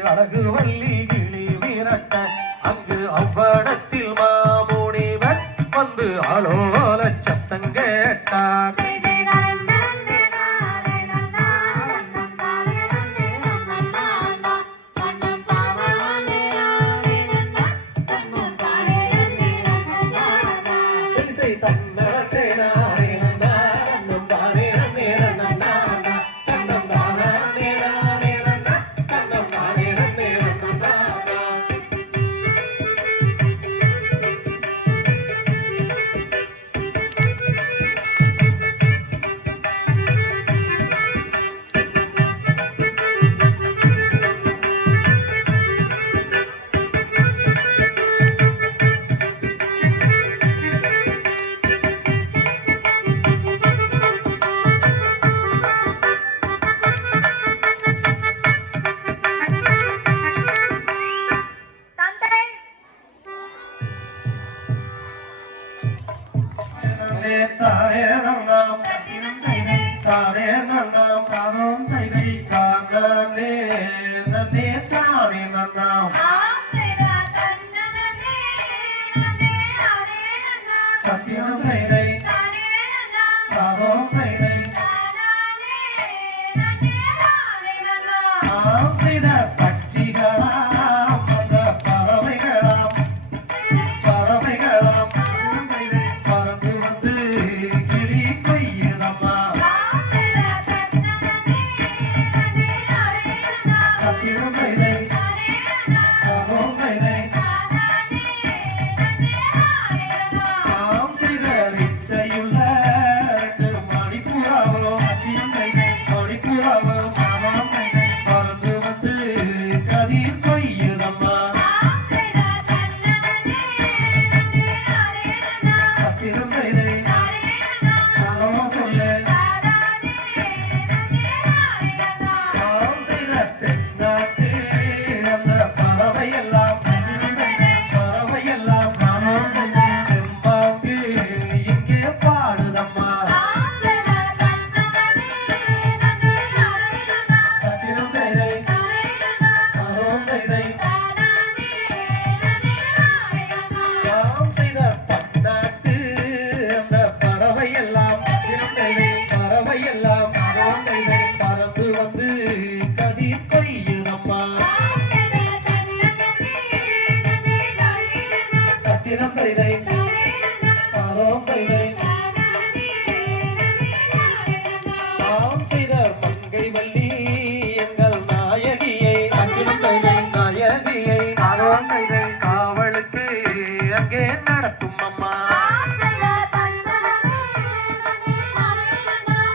அழகு வள்ளி கிளி விரட்ட அங்கு அவ்வடத்தில் மாமுனிவர் வந்து ஆளோல சத்தம் கேட்டார். தானே நன்னாம் தானே நன்னாம் தானோம் தைதை தானே நன்னே தானே நன்னாம் சத்தியம் தைதை தானோம் தைதை ஆம் செய்த பட்சிகளாம் அந்த பறவைகளாம் பறவைகளாம் பறந்து வந்து கிளி கொய்யுதம்மா சத்தியம் தைதை தானோம் தைதை ஆம் செய்த இச்சையுள்ள ரெண்டு மணிப்புறாவும் மணிப்புறாவும் பறந்து வந்து கதிர் கொய்யுதம்மா சத்தியம் தைதை தானோம் சொல்லு ஆம் செய்த தென்னாட்டு அந்த பறவையெல்லாம் பறவையெல்லாம் தெம்பாங்கு இங்கே பாடுதம்மா சத்தியம் தைதை தானோம் தைதை ஆம் செய்த பன்னாட்டு அந்த பறவையெல்லாம் பறவையெல்லாம் பறந்து வந்து கதிர் கொய்யுதம்மா சத்தியம் தைதை தானோம் தைதை ஆம் செய்த மங்கை வள்ளி எங்கள் நாயகியை நாயகியை காவலுக்கு அங்கே நடத்தும் அம்மா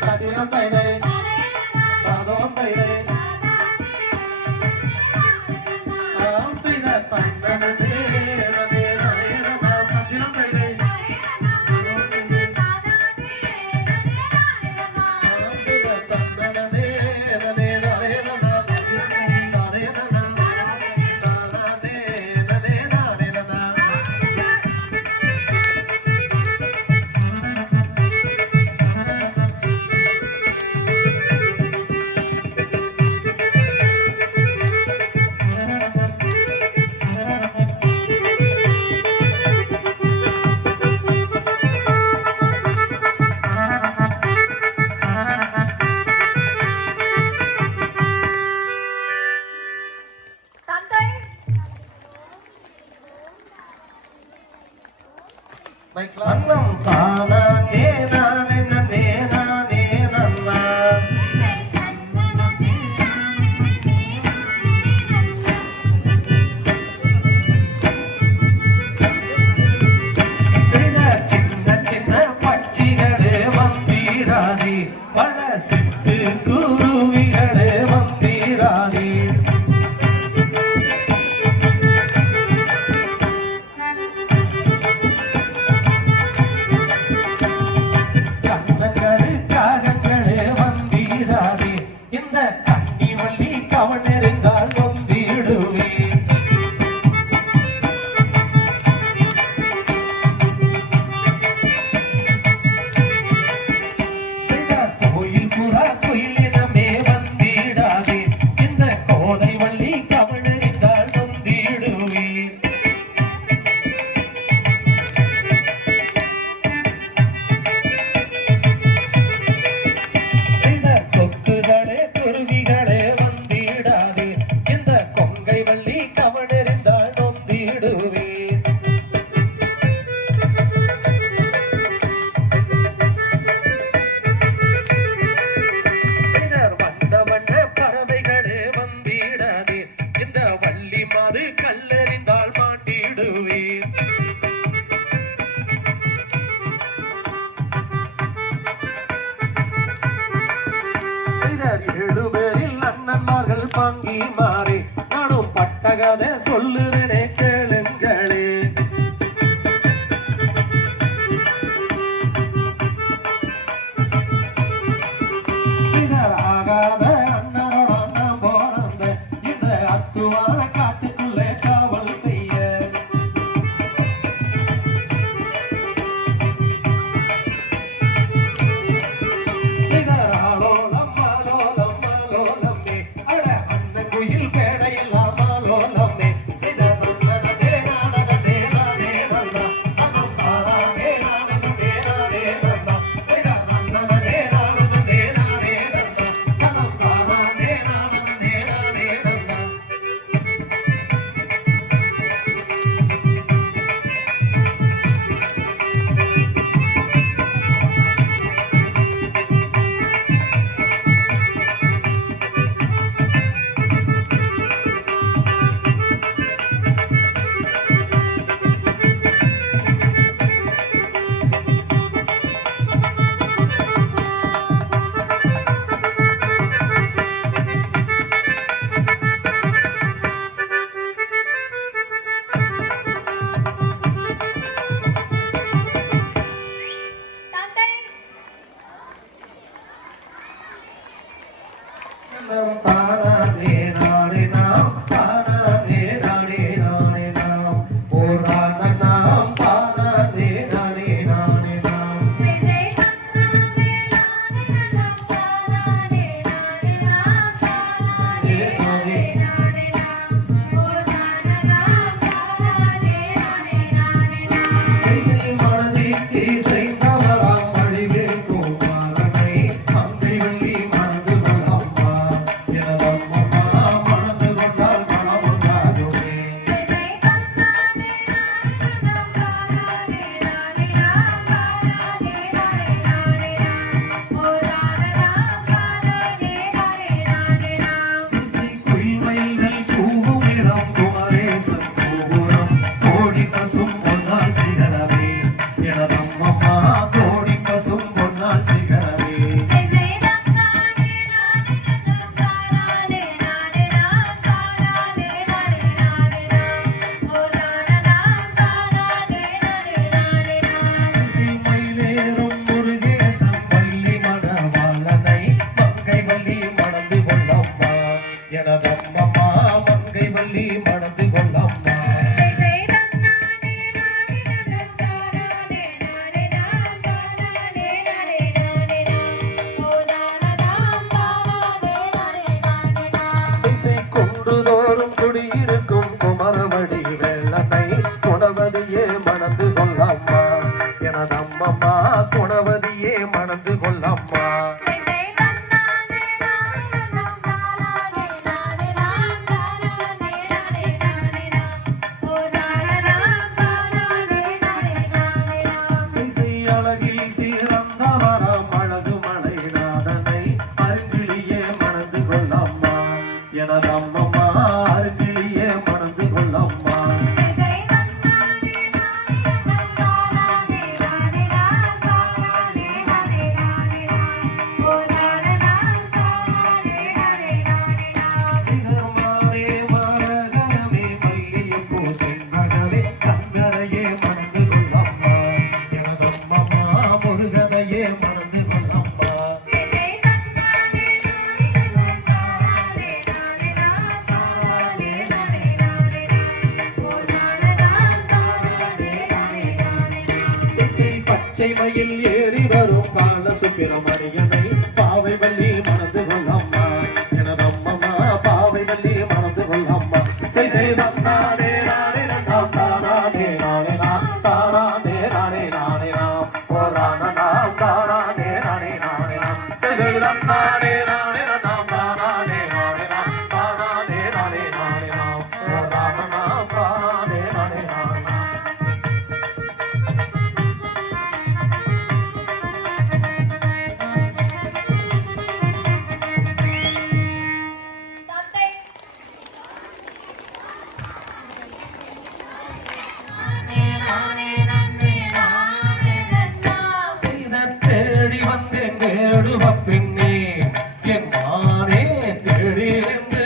சத்தியம் தைதை தானோம் தைதை ஆம் செய்த தன்னனே நனே நனே சத்தியம் தைதை ஆம் செய்த தன்னனே நனே நனே தானே நனா தானே நனே நானே நனா அன்னம் தானா நே நானே நன்னே நானே நன்னா சில சின்ன சின்ன பட்சிகளே வந்தீராதி பல சிட்டு குருவிகளே வந்தீராதி கண்ணங்கரு காகங்களே வந்தீராதி இந்த கண்ணி வள்ளி கவனெறிந்தால் வந்திடுவே சில கோயில் புறா கோயிலினமே வந்திட பங்கி மாறி நானும் பட்டகதை சொல்லுறேனே கேளுங்களே. சிதறாகாத அண்ணனோட நான் போறந்த இந்த அத்துவான காட்டுக்குள்ளே காவல் செய்ய. சிதறாலோ நம்மாலோ நம்மாலோ நம்மே அட அண்ணன் குயில் பேடையில்லாமலோ நம்மே. தானே நானே நாம் தானே நானே நானே நாம் ஓர் நாம் தானே நானே நானே நாம். மனதிற்கு இசைத்தவராம் வழிவில் கோபாலனை மங்கை வள்ளி மணந்து கொள்ளம்மா எனதம்மம்மா மணந்து கொண்டால் மனம் உண்டாகுமே. சிசி குயில்மயில்கள் கூவும் இடம் குமரேசன் கோபுரம் கோடி பசும் பொன்னால் சிகரமே எனதம்மம்மா கோடி பசும் பொன்னால் சிகரமே. சிசி மயிலேறும் முருகேசன் வள்ளி மணவாளனை மங்கை வள்ளி மணந்து கொள்ளம்மா எனதம்மம்மா மங்கை வள்ளி மணந்து கொள்ளம்மா. சிசை குன்றுதோறும் குடியிருக்கும் குமரவடி வேலனை குணவதியே மணந்து கொள்ளம்மா எனதம்மம்மா குணவதியே மணந்து கொள்ளம்மா. சிசை அழகில் சீரந்தவரம் அழகு மலைநாதனை அருங்கிளியே மணந்து கொள்ளம்மா எனதம்மம்மா அருங்கிளியே மணந்து கொள்ளம்மா. சிகர்மாரே மாநகரமே மல்லிகைப்பூ செண்பகமே கங்கரையே மணந்து கொள்ளம்மா எனதம்மம்மா முருகதையே மணந்து கொள்ளம்மா. சிசை பச்சை மயில் ஏறி வரும் பாலசுப்பிரமணியனை பாவை வள்ளி மணந்து கொள்ளம்மா எனதம்மம்மா பாவை வள்ளி மணந்து கொள்ளம்மா. சிசை தன்னானே நானே நாம் தானே நானே நாம் தானே நானே நானே நாம் ஓரான நாம் தானே நானே நானே நாம். சிசை தன்னானே நானே நாம் தானே நானே நாம் தானே நானே நானே நாம் ஓரான நாம் தானே நானே நானே நாம். செய்த தேடி வந்தேன் தேடுவ பின்னே என் மானே தேடி நின்று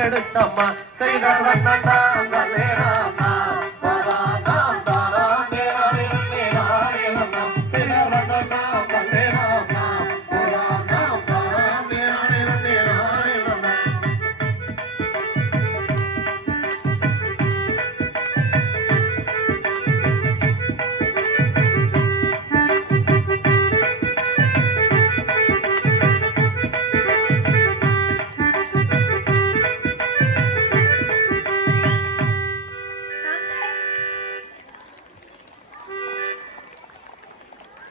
எடுத்தம்மா செய்தான தன்னே நானா தானாம் தானானே நானே நன்னே நானே நன்னா செய்தான தன்னே நானா தானாம் தானானே நானே நன்னே நானே நன்னா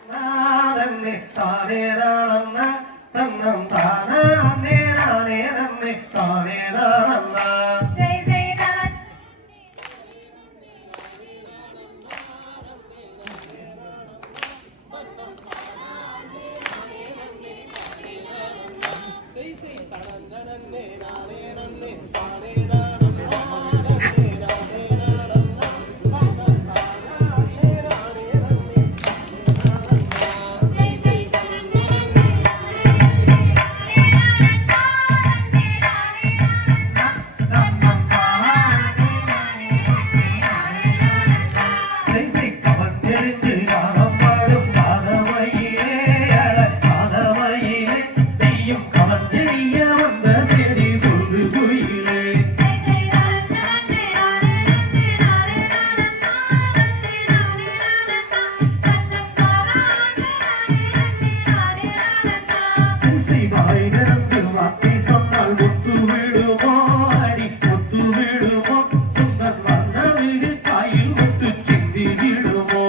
நானே தானே நானன்னா தன்னம் தானானே நானே நன்னே தானே நானன்னா செய் செய் நான் செய் செய் செய்சை கவன் தெரிந்து ராகம் பாடும் காதமையிலே காதமையிலே நீயும் கவன் தெரிய வந்த செய்தி சொல்லு குயிலே செய்சை வாய் திறந்து வார்த்தை சொன்னால் ஒத்து விடுமோ அடி ஒத்து விடுமோ துங்கன் மன்னமிகு காயில் முத்து சிந்தி விடுமோ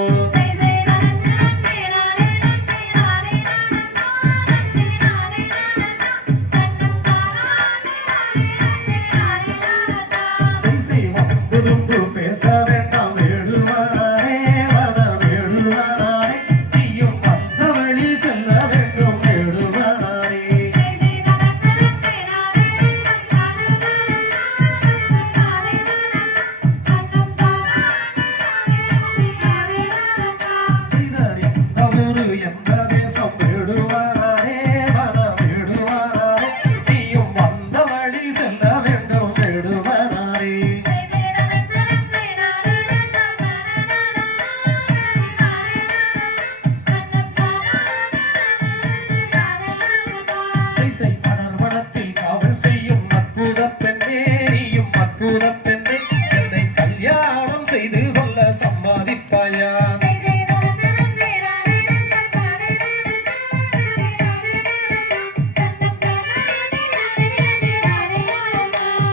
செய்சை வம்புதும்பு பேச வேண்டாம் வேடுவாரே வர வேடுவாரே நீயும் வந்த வழி செல்ல வேண்டும் வேடுவாரே செய்தார் எந்த ஊரு எந்த தேசம் வேடுவாரே வர வேடுவாரே நீயும் வந்த வழி செல்ல வேண்டும் வேடுவாரே செய்சை படர்வனத்தில் காவல் செய்யும் அற்புத பெண்ணே நீயும் அற்புத பெண்ணே என்னை கல்யாணம் செய்து கொள்ள சம்மதிப்பாயா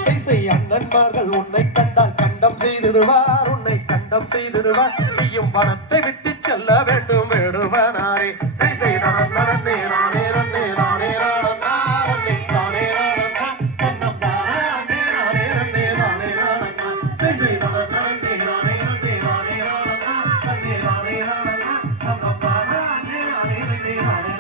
செய்சை அண்ணன்மார்கள் உன்னை கண்டால் கண்டம் செய்திடுவார் உன்னை கண்டம் செய்திடுவார் நீயும் வனத்தை விட்டு செல்ல வேண்டும் வேடுவனாரே செய்சை நடந்தே நானே நன்னே நானே நானே தானே நானே தன்னம் தானே நானே நன்னே நானே நானே செய்சை நடந்தே நானே நன்னே நானே நானே தன்னே நானே நானே தன்னம் தானே நானே நன்னே நானே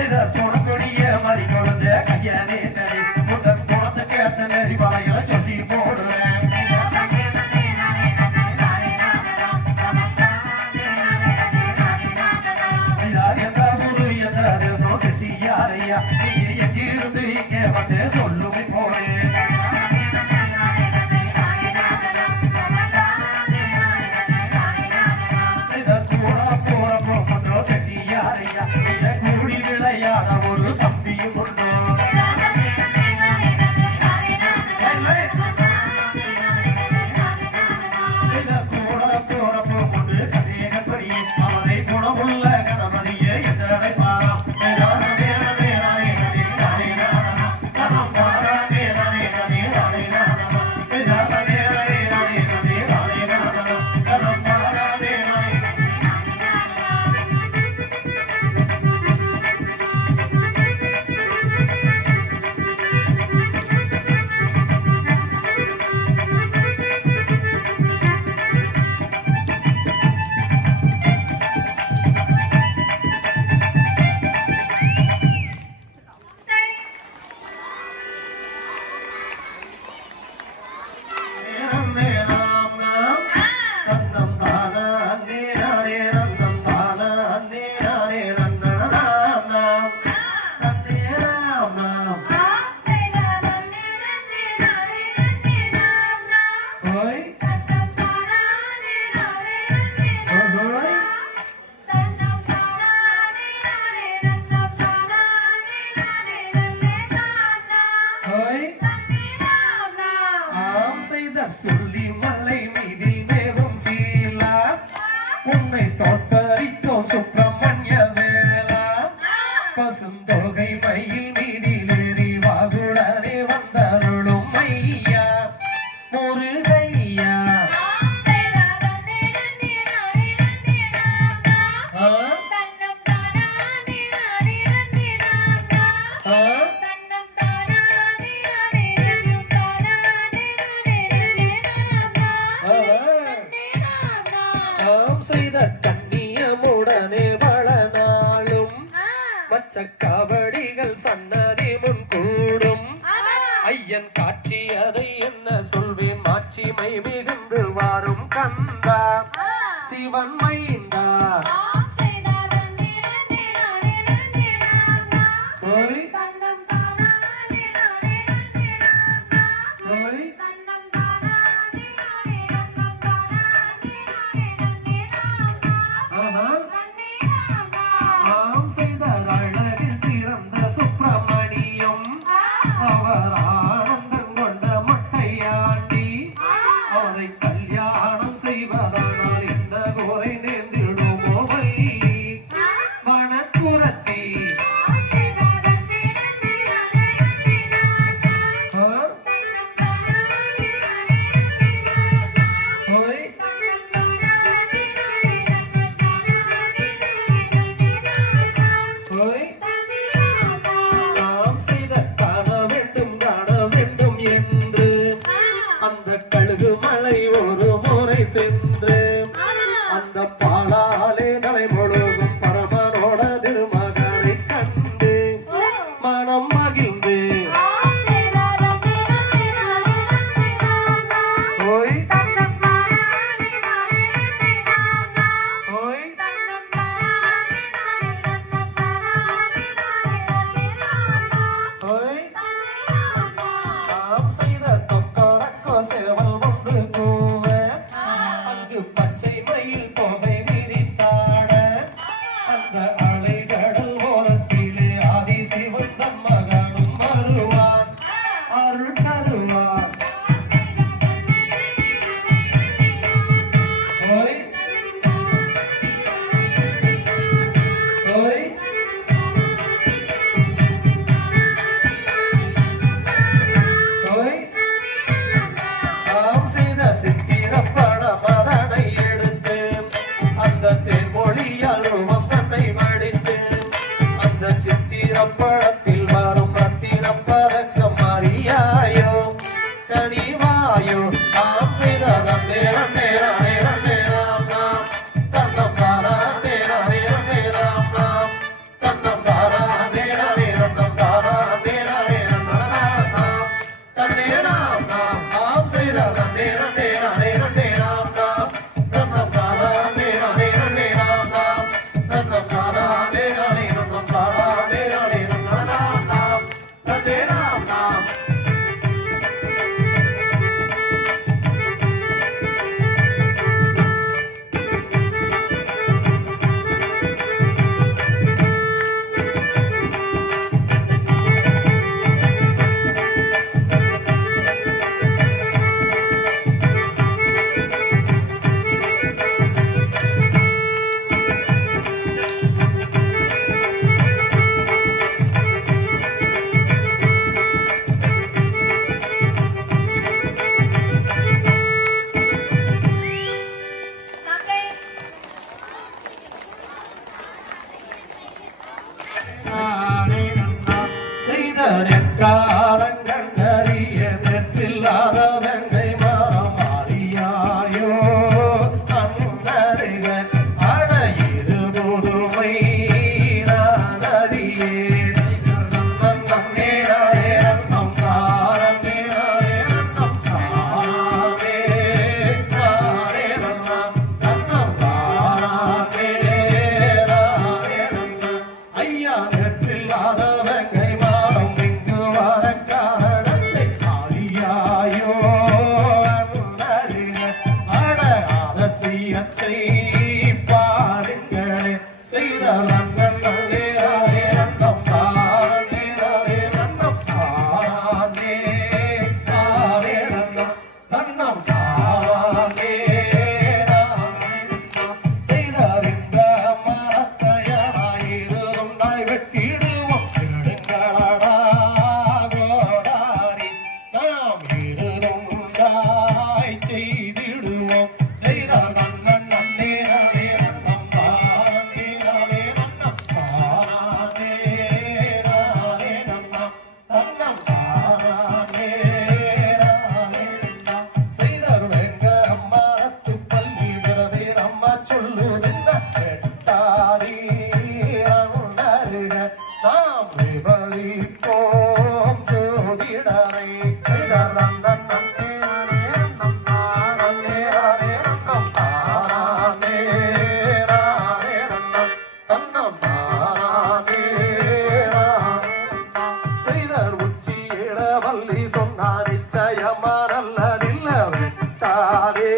செய்த துணக்கொடிய மறி கொழுந்த கையாலே தடி முதன் குளத்துக்கு ஏத்த நெறி வலைகளை சொல்லி போடுவேன் எந்த ஊரு எந்த தேசம் செட்டி யாரையா நீங்க எங்கிருந்து இங்க வந்து சொல்லுமே போறேன் செட்டி யாரையா கூடி விளையாட ஒரு தம்பியும் உண்டோ சில கூட போறப்போ கொண்டு கதையகப்படி அவனை குணமுள்ள கணபதியை என்று அழைப்பாராம் சொல்லி மலை மீதில் மேவும் சீலா உன்னை ஸ்தோத்தரித்தோம் சுப்பிரமணிய வேளா பசுந்தொகை மயில் மீதில் ஏறி வாகுடனே வந்தருளும் மையா முருகையா செய்த கண்ணியமுடனே வளநாளும் மச்சக்காவடிகள் சன்னதி முன் கூடும் ஐயன் காட்சி அதை என்ன சொல்வேன் மாட்சிமை மிகுந்து வாரும் கந்தா சிவன் மைந்தா சுப்பிரமணியம் அவர் ஆனந்தம் கொண்ட மொட்டையாண்டி அவரை கல்யாணம் செய்வதனால் என்ன குறை நேர்ந்திடுமோ வள்ளி வனக்குரத்தி சென்று அந்த பாலாலே தலை முழுகும் பரமனோட திருமகனை கண்டு மனம் மகிழ்ந்து ஓய் ஓய் ஓய் நாம் செய்த தொக்கரக்கோ சேவல் ஒன்று கூவ பச்சை மயில் தொகை விரித்தாட அந்த அலைகடல் ஓரத்திலே ஆதி சிவன் மகனும் வருவான் அருள் தருவான் ஓய் ஓய் ஓய் நாம் செய்த சித்திரப்பட மதனை எடுத்து அந்த தேன்மொழியால் ரூபம் தன்னை மடித்து அந்த சித்திரப்படத்தில் வரும் ரத்தினம் பதக்கம் மாறியாயோ கனிவாயோ நாம் செய்த நேரம் நேரம் நேரம் நேரம் நாம் தன்னம் தாரா நேரம் நேரம் நேரம் நாம் தன்னம் தாரா வெற்றில்லாத வெங்கை மாறும் இங்கு வர காரணத்தை ஆலியாயோ அட ஆலசியத்தை பாருங்களே செய்த ரங்கள் நல்லே ஆரே ரண்டம் தாரே ஆரே ரண்டம் தாரே ஆரே ரண்டம் தன்னம் தாரே செய்தறிந்த மரத்தையனாயிருந்தும் நாய் வெட்டிடுவோம் திருடுங்களடா கோடாரி நாம் இருந்தும் செய்திடுவோம் செய்தார் நன்னன் நன்னே நானே நன்னம் தாரே நானே நன்னம் தாரே நானே நன்னம் தன்னம் தாரே நானே நன்னம் செய்தருளெங்க அம்மாத்து பள்ளி பிறவே அம்மா சொல்லுதென்ன எட்டாதீருக நாம் விவரிப்போம் ஜோதிடரை செய்தார் நன்னன் நன்னே நானே நன்னம் தாரே நானே நன்னம் தாரே நானே நன்னம் தன்னம் தாரே நானே செய்தர் உச்சி இளவல்லி சொன்னார் நிச்சயமானல்லதில்ல விட்டாதே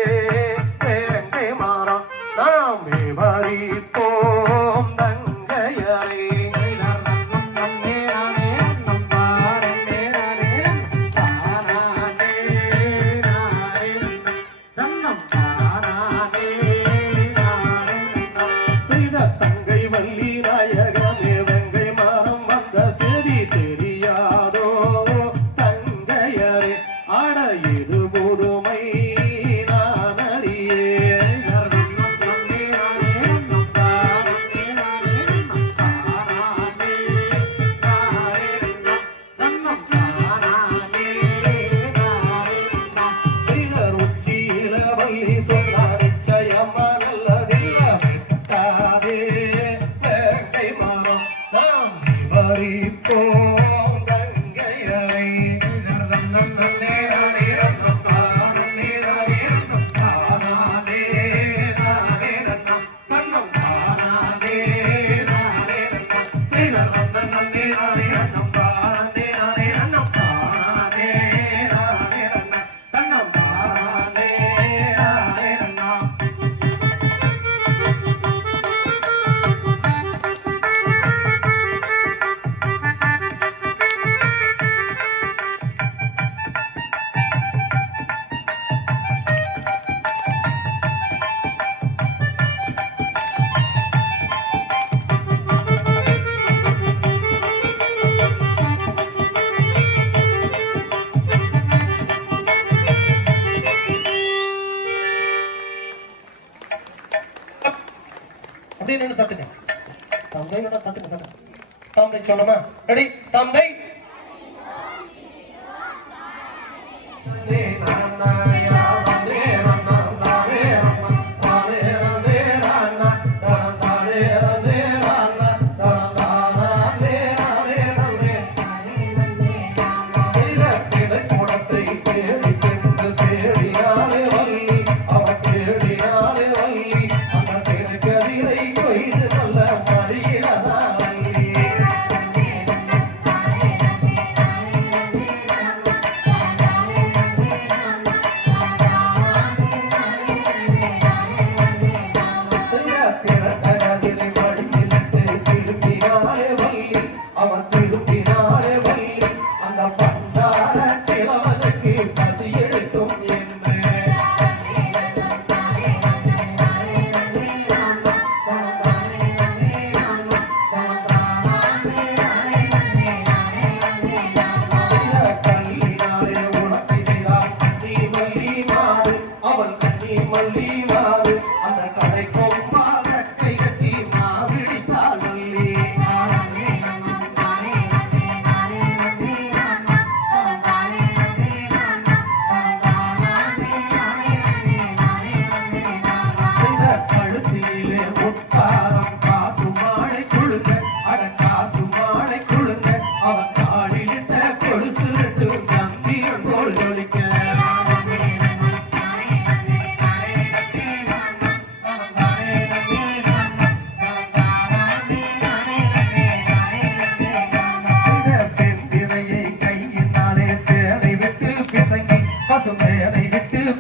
தேங்கை மாறம் நாம் விவரிப்போம் தங்கையரை நன்னே நானே நன்னம் தாரே நானே தாரானே நானே நன்னம் தாரானே நானே செய்த தங்கை வள்ளி நாயகமே வெங்கை மாறம் வந்த செடி தெரியாதோ தங்கையரே ஆட இது முதுமை நான் அறியேன் நன்னம் நன்னே நானே நன்னம் தாரே நானே நன்னம் தாரானே நானே நன்னம் தாரானே நானே செய்தர் உச்சி இளவல்லி சொன்னார் நிச்சயமா நல்லதில்ல விட்டாதே வேங்கை மாறம் நாம் விவரிப்போம் கங்கையரை நன்னம் நன்னே நானே நன்னம் தாரே நானே நன்னம் தாரே நானே நன்னம் தன்னம் தாரே நானே நன்னம் செய்தர் நன்னன் நன்னே நானே நன்னம் தாரே நானே நன்னம் தாரே நானே நன்னம் தன்னம் தாரே நானே நன்னம் அப்படியே நின்று தட்டுங்க தந்தை வேணா தட்டுங்க தட்டுங்க தந்தை சொன்னமா ரெடி தந்தை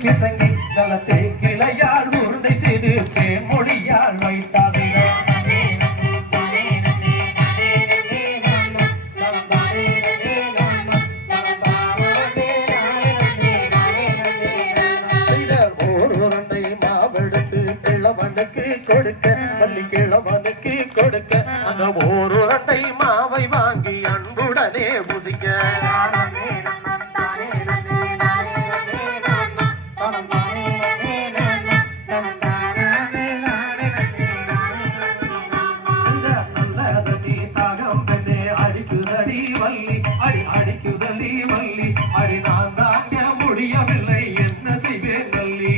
இசங்கி கலத்தை கிளையால் உருண்டை செய்து மொழியால் வைத்தாது கிழவனுக்கு கொடுக்க பள்ளி கிழவனுக்கு கொடுக்க அந்த ஓர் உருண்டை மாவை வாங்கி அன்புடனே புசிக்க நல்லதடி தாகம் பெண்ணே அடிக்குதடி வள்ளி அடிக்குதடி வள்ளி நான் தாங்க முடியவில்லை என்ன செய்வேன் வள்ளி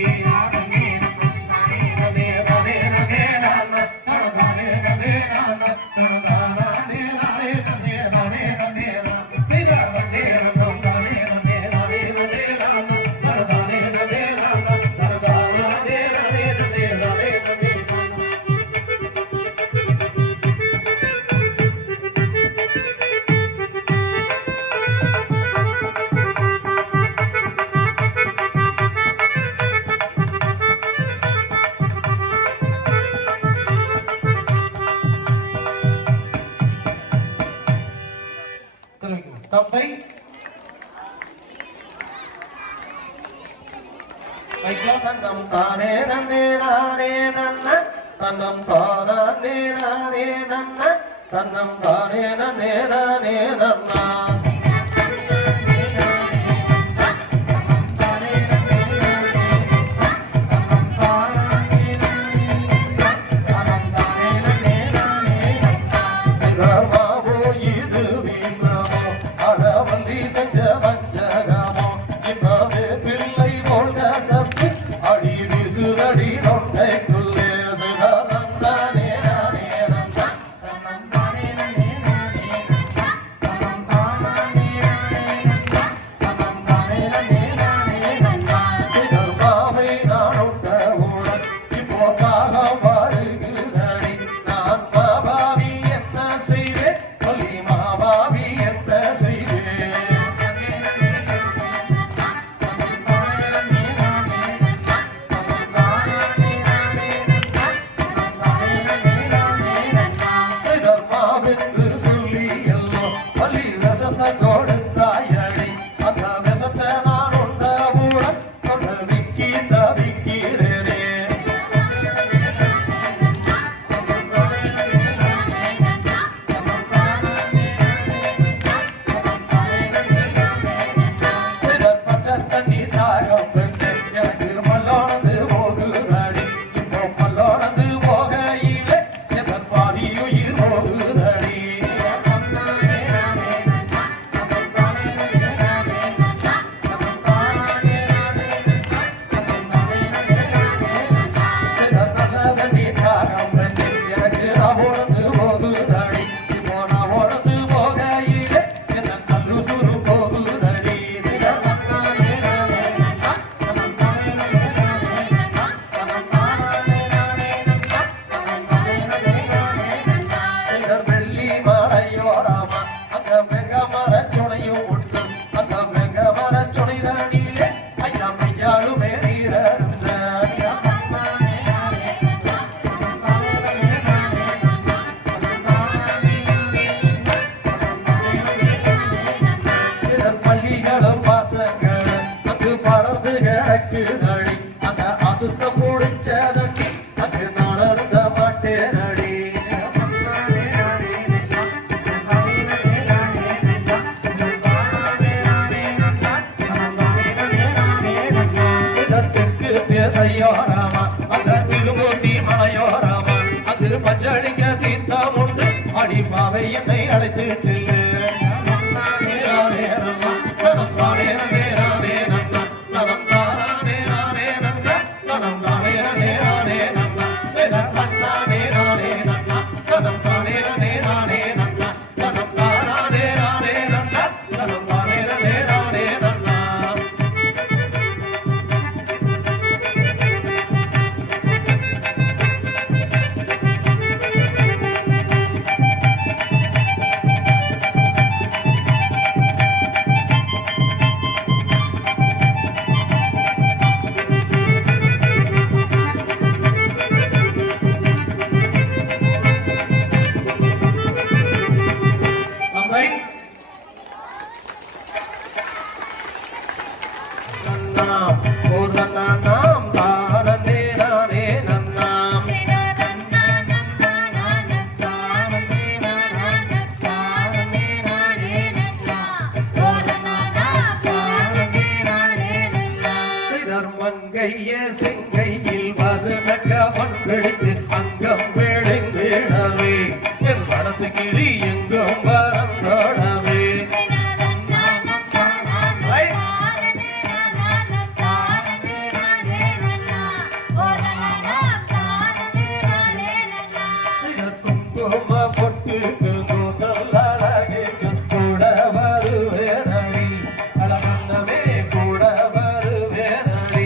தப்பை தன்னம் தானே நன்னே நானே நன்ன தன்னம் தானே நானே நன்ன தன்னம் தானே நன்னே நானே நன்னா கொடுத்தாயடி அந்த விஷத்தை நான் உண்ட மூலம் கொண்ட விக்கி தவிக்கிறேனே சிலர் பச்சை தண்ணி தாகம் பெற்று எனக்கு மல்லோனது போகுதடி இப்போ மல்லோனது போகையிலே எதன் பாதியுயிர் போகுதடி படர்ந்து கிடக்குதடி அந்த அசுத்தம் முடிச்சதடி அது நடந்த மாட்டேனடி சிதத்துக்கு பேசையோராமா அந்த திருமூர்த்தி மலையோராமா அது பஞ்சளிக்க தீர்த்தம் உண்டு அடிப்பாவை என்னை அழைத்து செல்லு பிடித்து அங்கம் விழுந்திடவே என் மனத்து கிளி எங்கும் பறந்தோடவே குங்கும பொட்டுக்கு முதல் அழகுக்கு கூட வருவேனடி அழகன்னமே கூட வருவேனடி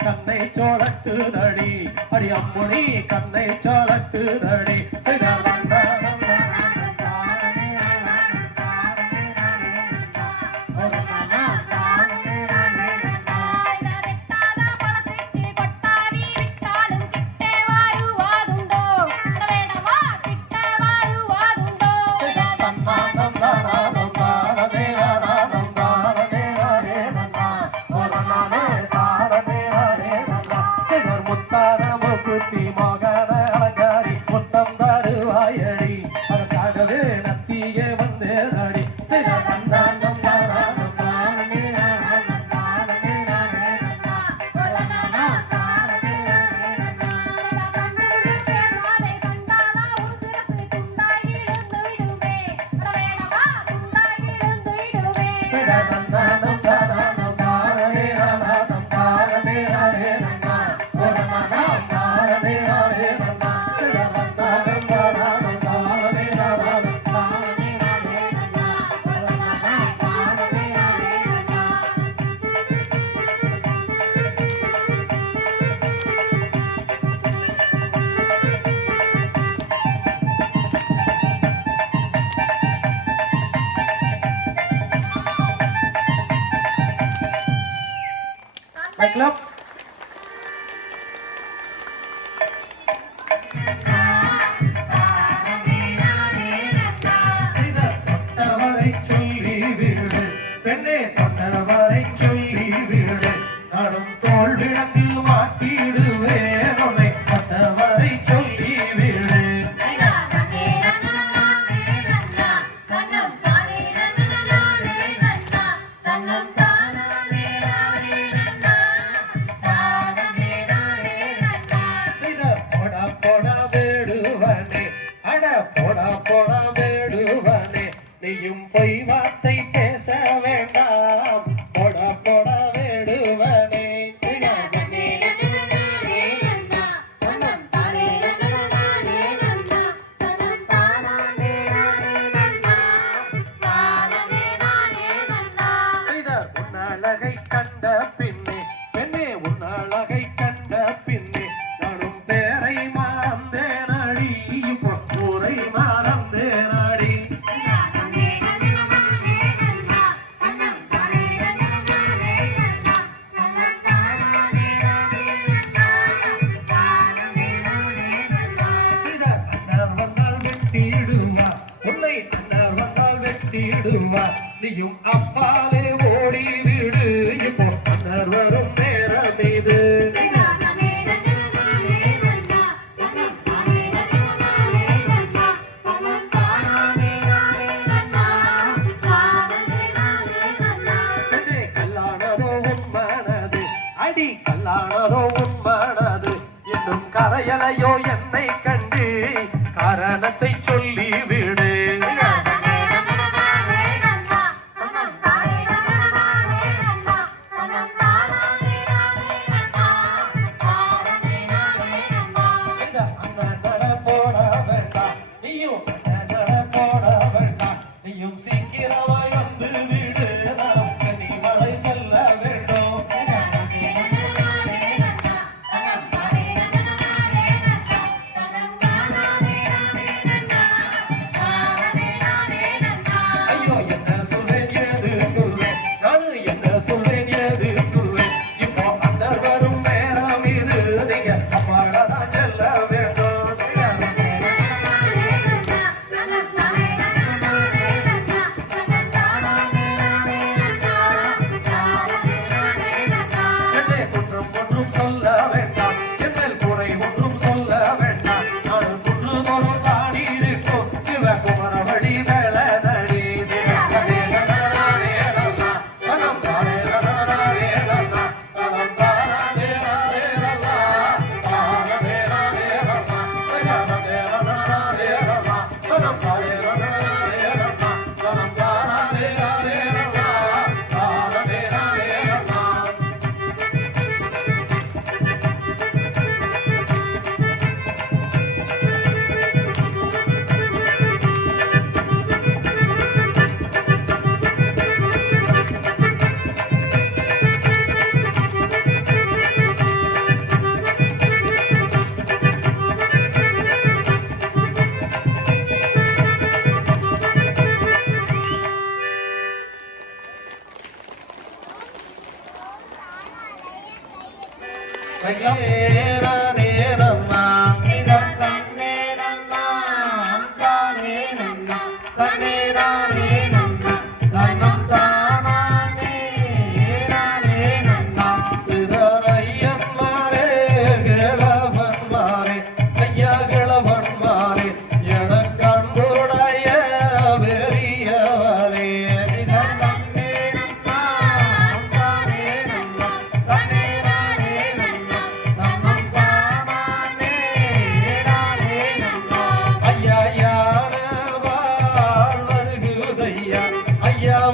கண்ணை சோழட்டு நடி அடி அம்புனி கண்ணை சோழட்டு நடி மகன அலங்காரி முத்தம் தருவாயடி அதற்காகவே நத்தியே வந்து நடி கிளப் தொட்டவரை சொல்லி விடு பெண்ணே தொட்டவரை சொல்லி விடு நானும் தோல் விளக்கு மாட்டிடுவேன் உன்னை தொட்டவரை சொல்லி விடு போடா வேடுவனே நீயும் பொய் வார்த்தை பேச வேண்டாம் போடா வேடுவனே நீயும் அப்பாலே ஓடிவிடு இப்போ அண்ணர் வரும் நேரம் இது கல்லானதோ உன்மனது அடி கல்லானதோ உன்மனது இன்னும் கரையலையோ என்னை கண்டு காரணத்தை சொல்லி விடு நீயும் சீக்கிரமாய் வந்து விடு நமக்கு நீ மலை செல்ல வேண்டும் ஐயோ என்ன சொல்றேன் ஏது சொல்றேன் நானு என்ன சொல்றேன் ஏது சொல்றேன் இப்போ அந்த வரும் நேரம் இது நீங்க அப்பாடதான் செல்ல வேண்டும் சொல்ல வேண்டாம் என் குறை ஒன்றும் சொல்ல வேண்டாம் நான் குன்று தோறும் தாடி இருக்கும் சிவகுமரவடி வேள நடி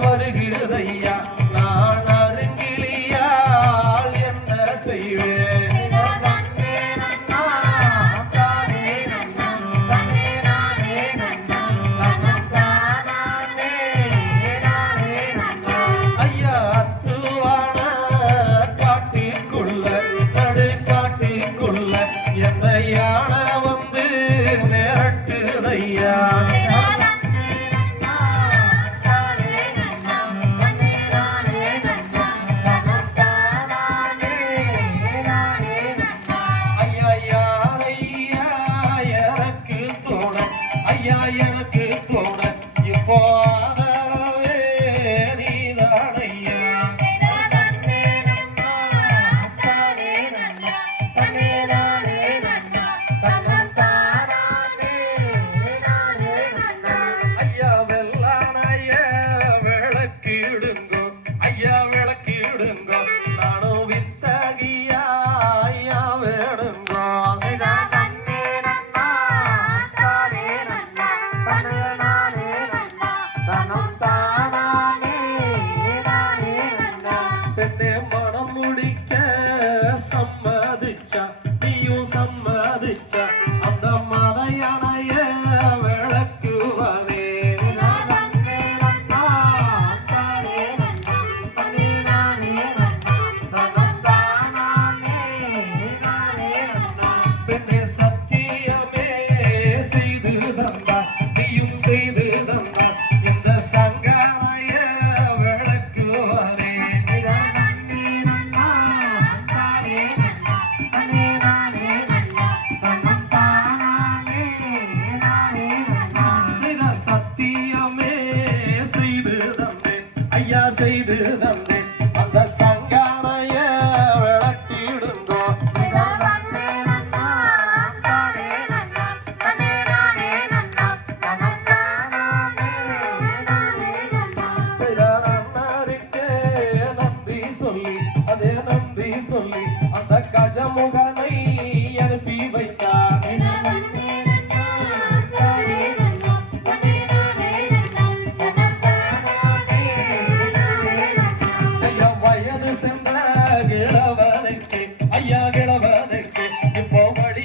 வருகிறதையா நான் அருங்கிலியால் என்ன செய்வேன் ஐயா அத்துவான காட்டுக்குள்ள நடு காட்டுக்குள்ள என்ன யானை வந்து மிரட்டுதையா எனக்கு தோண இப்போ ஆதரவே நீதானையா ஐயா வெள்ளானைய விளக்கிடுங்கோ ஐயா விளக்கிடுங்கோ நானும் வித்தகியா ஐயா வேடுங்கோ பெண்ணே மனம் முடிக்க சம்மதிச்சா நீயும் சம்மதிச்சா அந்த மதையணைய விளக்குவனே பெண்ணே சத்தியமே செய்து தந்தா நீயும் செய்து தந்தா இந்த சங்கரைய விளக்குவனே நன்னா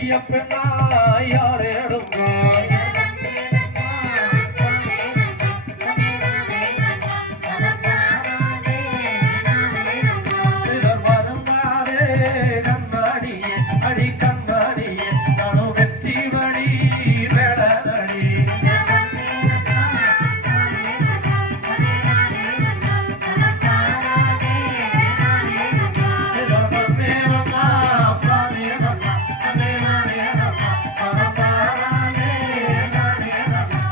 அழகிய பெண்ணாய் யாரேடுங்கோ சிலர் வருந்தாரே கண்மணியே அடி கண்மணியே நானும் வெற்றி வழி வேளனடி சிலர் மேலா பாரேனப்பா கண்ணே நானேனப்பா பரபாரே நானேனப்பா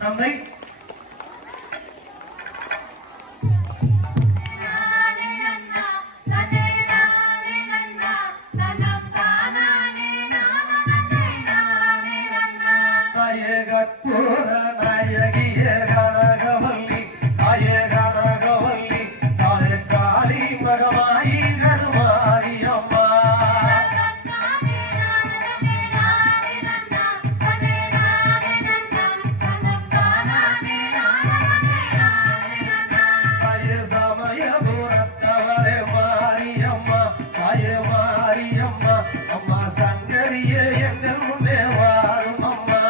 தந்தை கற்பூர நாயகிய கனகவல்லி ஆய கனகவல்லி தாய காளி மகமாயி கருமாரி அம்மா தாய சமயபுரத்தவளே மாரியம்மா தாய மாரியம்மா அம்மா சங்கரிய எங்கள் முன்னே வாரும் அம்மா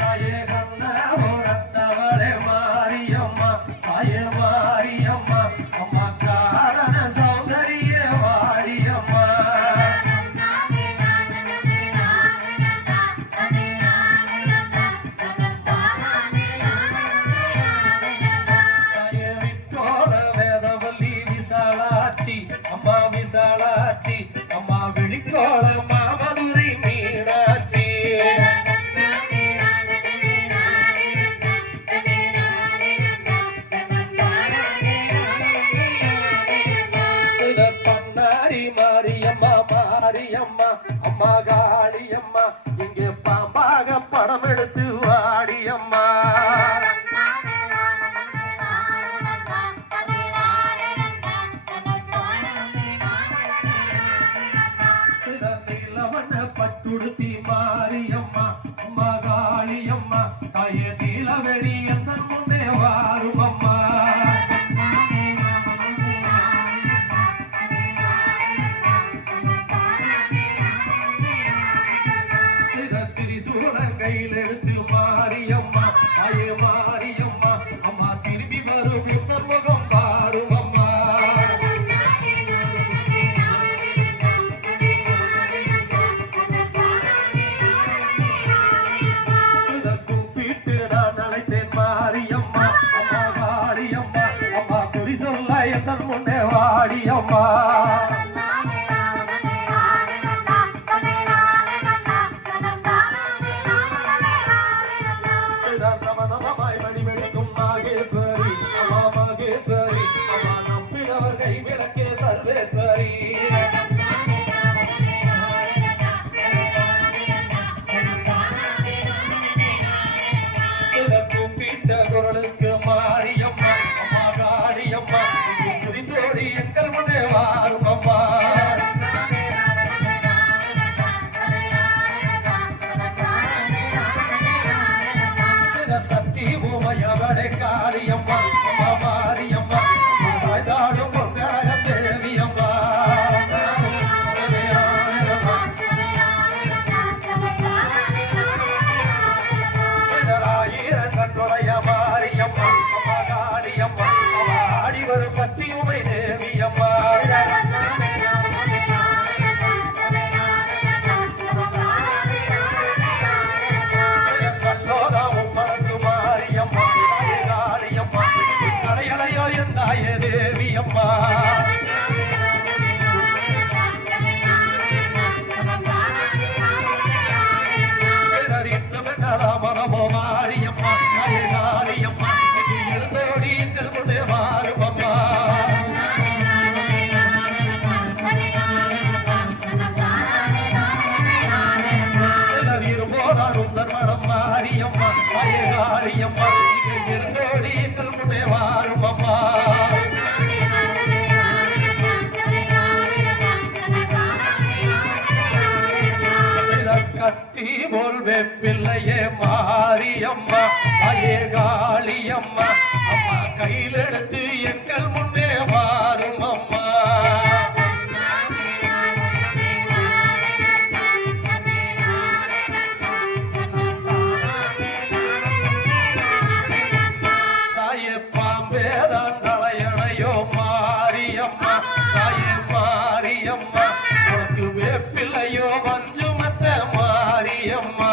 தாய கண்ணபுரத்தவளே மாரியம்மா தாய மாரியம்மா அம்மா காரண சௌந்தரிய வாடியம்மா தாய விட்டோல வேதவல்லி விசாலாட்சி அம்மா விசாலாட்சி அம்மா விழிக்கோள மாமதுரை மீனாட்சி சில பண்ணாரி மாரியம்மா மாரியம்மா அம்மா காளியம்மா இங்கே பாம்பாக படம் எடுத்து வாடியம்மா சில நீலவண்ண பட்டுடுத்தி மாரியம்மா அம்மா காளியம்மா தாய நீலவெளி எந்த முன்னே வாரும் அம்மா சில திரிசூலம் கையில் எடுத்து மாரியம்மா தாய மாரியம்மா அம்மா திரும்பி வரும் இன்னொரு முகம் பாரும் அம்மா சில கூப்பிட்டு நான் அழைத்தேன் மாரியம்மா அம்மா வாடியம்மா அம்மா குறி சொல்ல எந்த முன்னே வாடியம்மா கோல் வெப்பிள்ளையே மாரியம்மா அயே காளியம்மா அம்மா கையில் எடுத்து எங்கள் முன்னே வாரும் அம்மா பாம்பேதான் தலையணையோ மாரியம்மா தாயே மாரியம்மா உனக்கு வேப்பிள்ளையோ வஞ்சுமத்த மாரியம்மா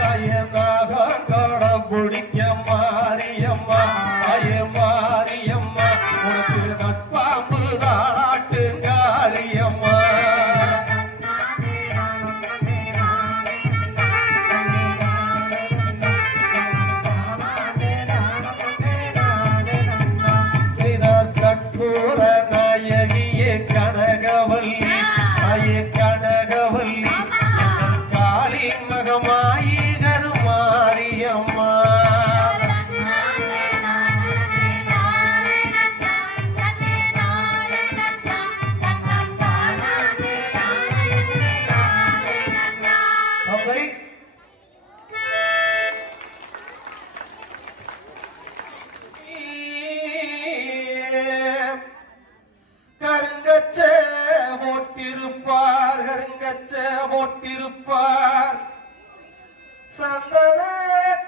தாயே நாகம் பிடிக்க மாரியம்மா தாயே மாரியம்மா உனக்கு நட்பாம்பு தாளாட்டு காளியம்மா செய்தார் கற்பூர நாயகியே கனகவல்லி தாயே கனகவல்லி காளி மகமாயி கருமாரியம்மா கருங்கச்ச போட்டிருப்பார் கருங்கச்ச போட்டிருப்பார் சந்தன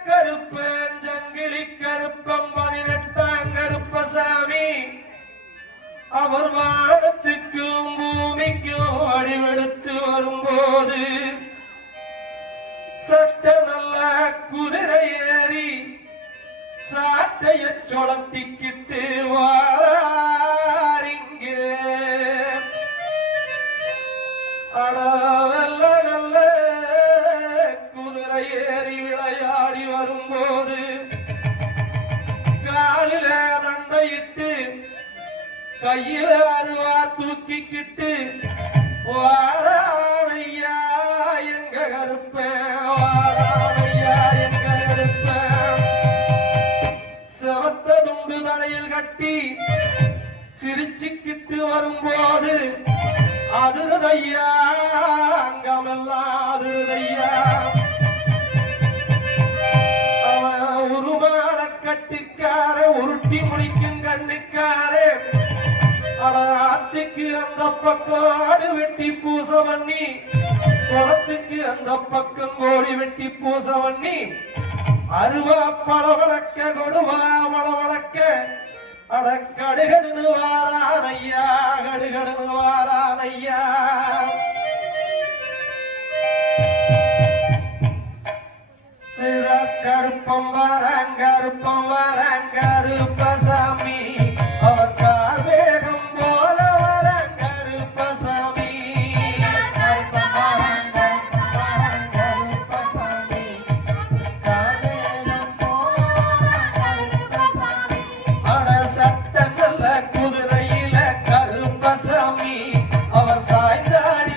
கருப்பன் ஜங்கிலி கருப்பம் 18 கருப்பசாமி அவர் வானத்துக்கும் பூமிக்கும் அடிவெடுத்து வரும்போது சட்ட நல்ல குதிரை ஏறி சாட்டைய சொலட்டிக்கிட்டு வாரிங்க அளவல்ல நல்ல குதிரை ஏறி விளையாடி வரும்போது காலில தண்டையிட்டு கையில அருவா தூக்கிக்கிட்டு வாராணையா எங்க கருப்ப வாராணையா எங்க கருப்ப செவத்த துண்டு தலையில் கட்டி சிரிச்சுக்கிட்டு வரும்போது அதிருதையா அங்கமெல்லாம் அதிருதையா அவன் உருமாள கட்டிக்கார உருட்டி முடிக்கும் கண்ணுக்கார ஆத்துக்கு அந்த பக்கம் ஆடு வெட்டி பூச பண்ணி குளத்துக்கு அந்த பக்கம் கோடி வெட்டி பூச பண்ணி அருவா பளவளக்க கொடுவா வளவளக்க அட கடுகடுன்னு வாரானையா கடுகடுன்னு வாரானையா கருப்பம் கருப்பசாமி அவர் கார்வேகம் போல கருப்பசாமி அட சட்ட நல்ல குதிரையில கருப்பசாமி அவர் சாய்ந்தாடி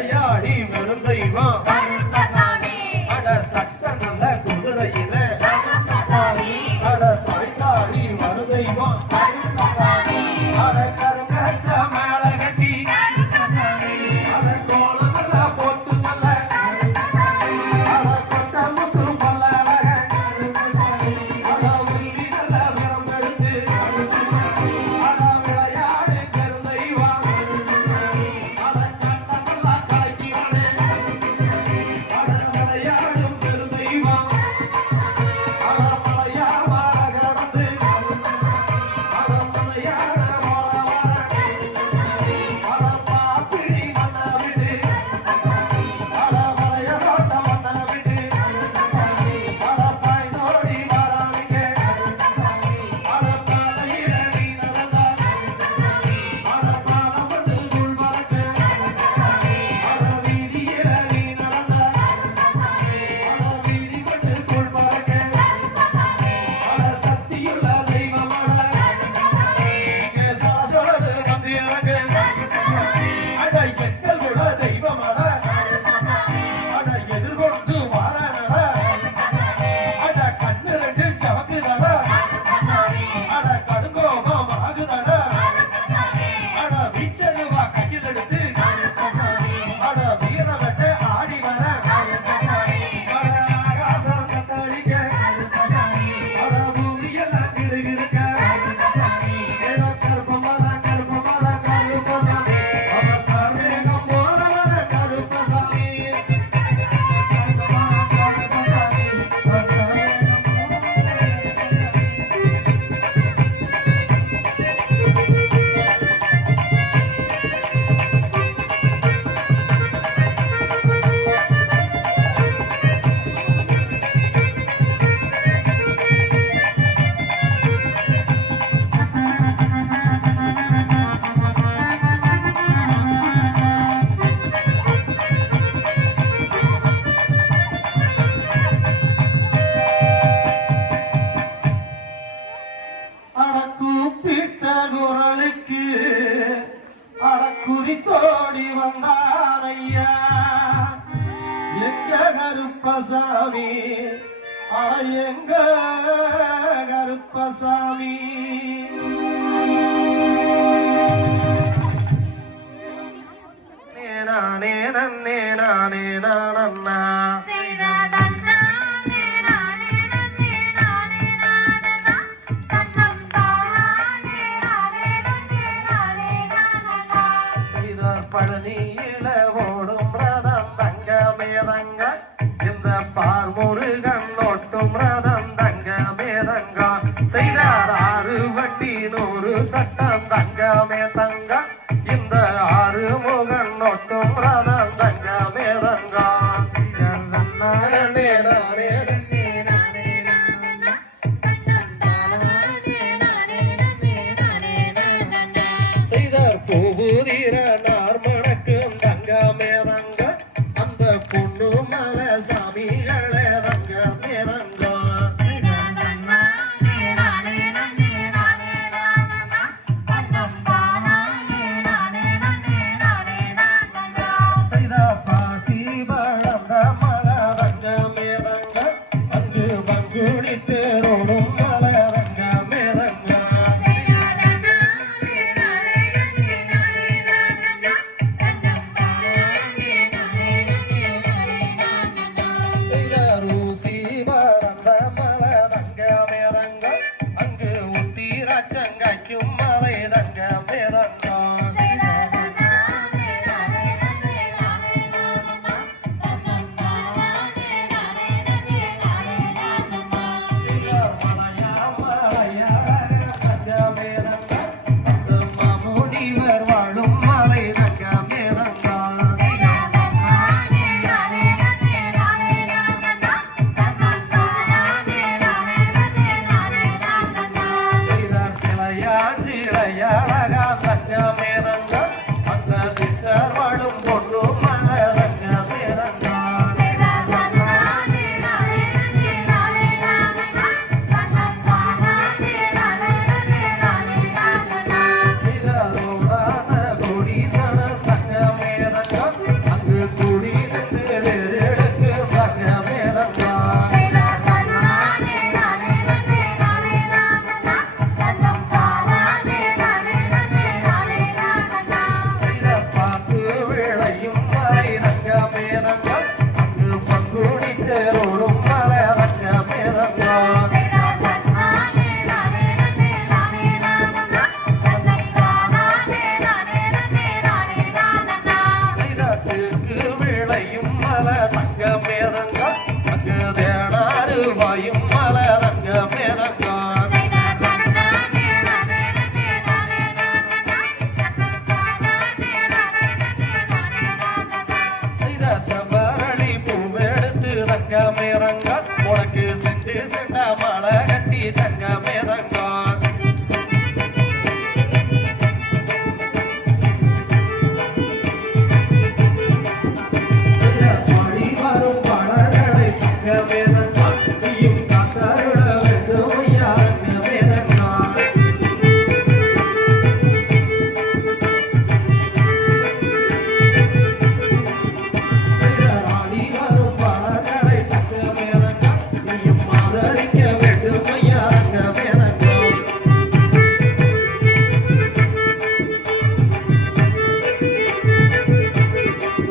விளையாடி வரும் தெய்வம் கருப்பசாமி அட சட்ட நல்ல குதிரையில கருப்பசாமி அட சாய்ந்தாடி வரும் தெய்வம் கருப்பசாமி அட கருங்கச்ச மேல கட்டி கருப்பசாமி அட கோலம் நல்ல போட்டு நல்ல அட கொட்ட முத்து பல்ல அழக அட உள்ளி நல்ல விரம் எடுத்து அட விளையாடு பெருந்தெய்வம் அட கண்ண நல்லா கலக்கிவனே அட விளையாடும் பெருந்தெய்வம் அட மலையா வாழ கடந்து அட மலையாட வாழ வர அட பாப்பிடி மண்ண விடு அட மலைய கோட்ட மண்ண விடு அட பாய்ந்தோடி வாராமிங்க அட பாதையில நீ நடந்தா அட பாதம் பட்டு தூள் பறக்க அட வீதியில நீ நடந்தா அட வீதி பட்டு தூள் பறக்க அட சக்தியுள்ள தெய்வமட இங்கே சலசலன்னு வந்து இறங்கு அட எங்கள் கூட தெய்வமட அட எதிர்கொண்டு வாரானட அட கண்ணு ரெண்டு சவக்குதட அட கடுங்கோபம் ஆகுதட அட வீச்சருவா கையில் எடுத்து அட வீர வெட்ட ஆடி வர அட ஆகாசம் கத்தடிக்க அட பூமியெல்லாம் கிடுகிடுக்க ஏதோ கருப்பமாதான் கருப்பசாமி அவன் கருமேகம் போனவன கருப்பசாமி அட கூப்பிட்ட குரலுக்கு அட குதித்தோடி வந்தாரையா எங்க கருப்பசாமி அட எங்க கருப்பசாமி நானே நன்னே நானே நானண்ணா செய்ததன்னா நானே நன்னே நானே நானனா தன்னம் தானே நானே நன்னே நானே நானனா செய்தார் பழனியில ஓடும் ரதம் தங்கமே தங்க இந்த பார்முருகன் ஓட்டும் ரதம் தங்கமே தங்க செய்தார் 6 வண்டி 100 சட்டம் தங்கமே தங்க இந்த 6 முகன் ஓட்டும் ரதம் தங்கமே தங்க செவ்வரளி பூவெடுத்து தங்கமே ரங்கா உனக்கு செண்டு செண்டா மழை கட்டி தங்கமே ரங்கா பாடி வரும் பாடல்களை தங்கமே ரங்கா நீயும் காத்தாருட வேண்டும் ஐயா தங்கமே ரங்கா ராணி வரும் பாடல்களை தங்கமே ரங்கா நீயும் ஆதரிக்க வேண்டும் ஐயா தங்கமே ரங்கா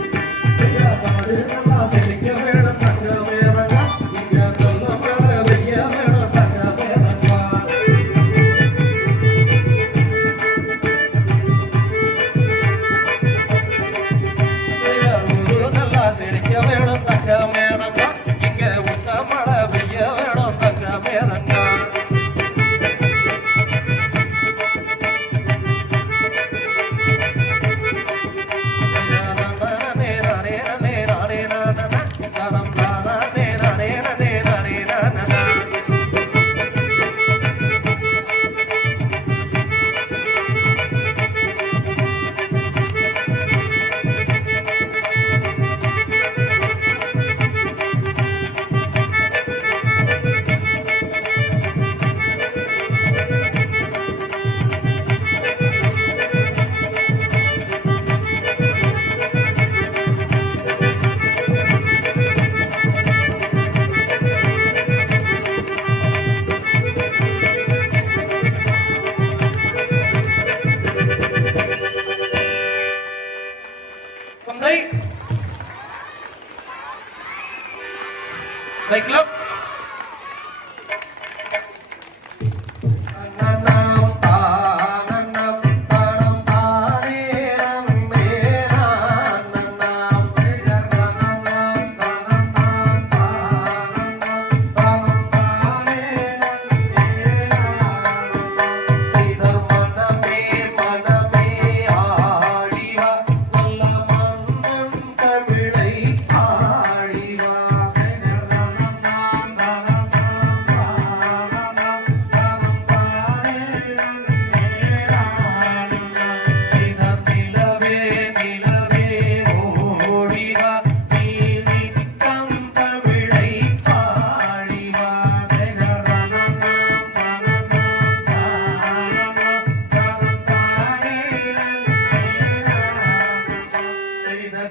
நாடு நல்லா செழிக்க வேணும் தங்கமே ரங்கா இங்க நல்ல மழை பெய்ய வேணும் தங்கமே ரங்கா ஊரு நல்லா செழிக்க வேணும் தங்கமே ரங்கா இங்க உத்த மழை பெய்ய வேணும் தங்கமே ரங்கா Baik club.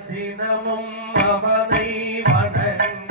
தினமும் அவனை வணங்க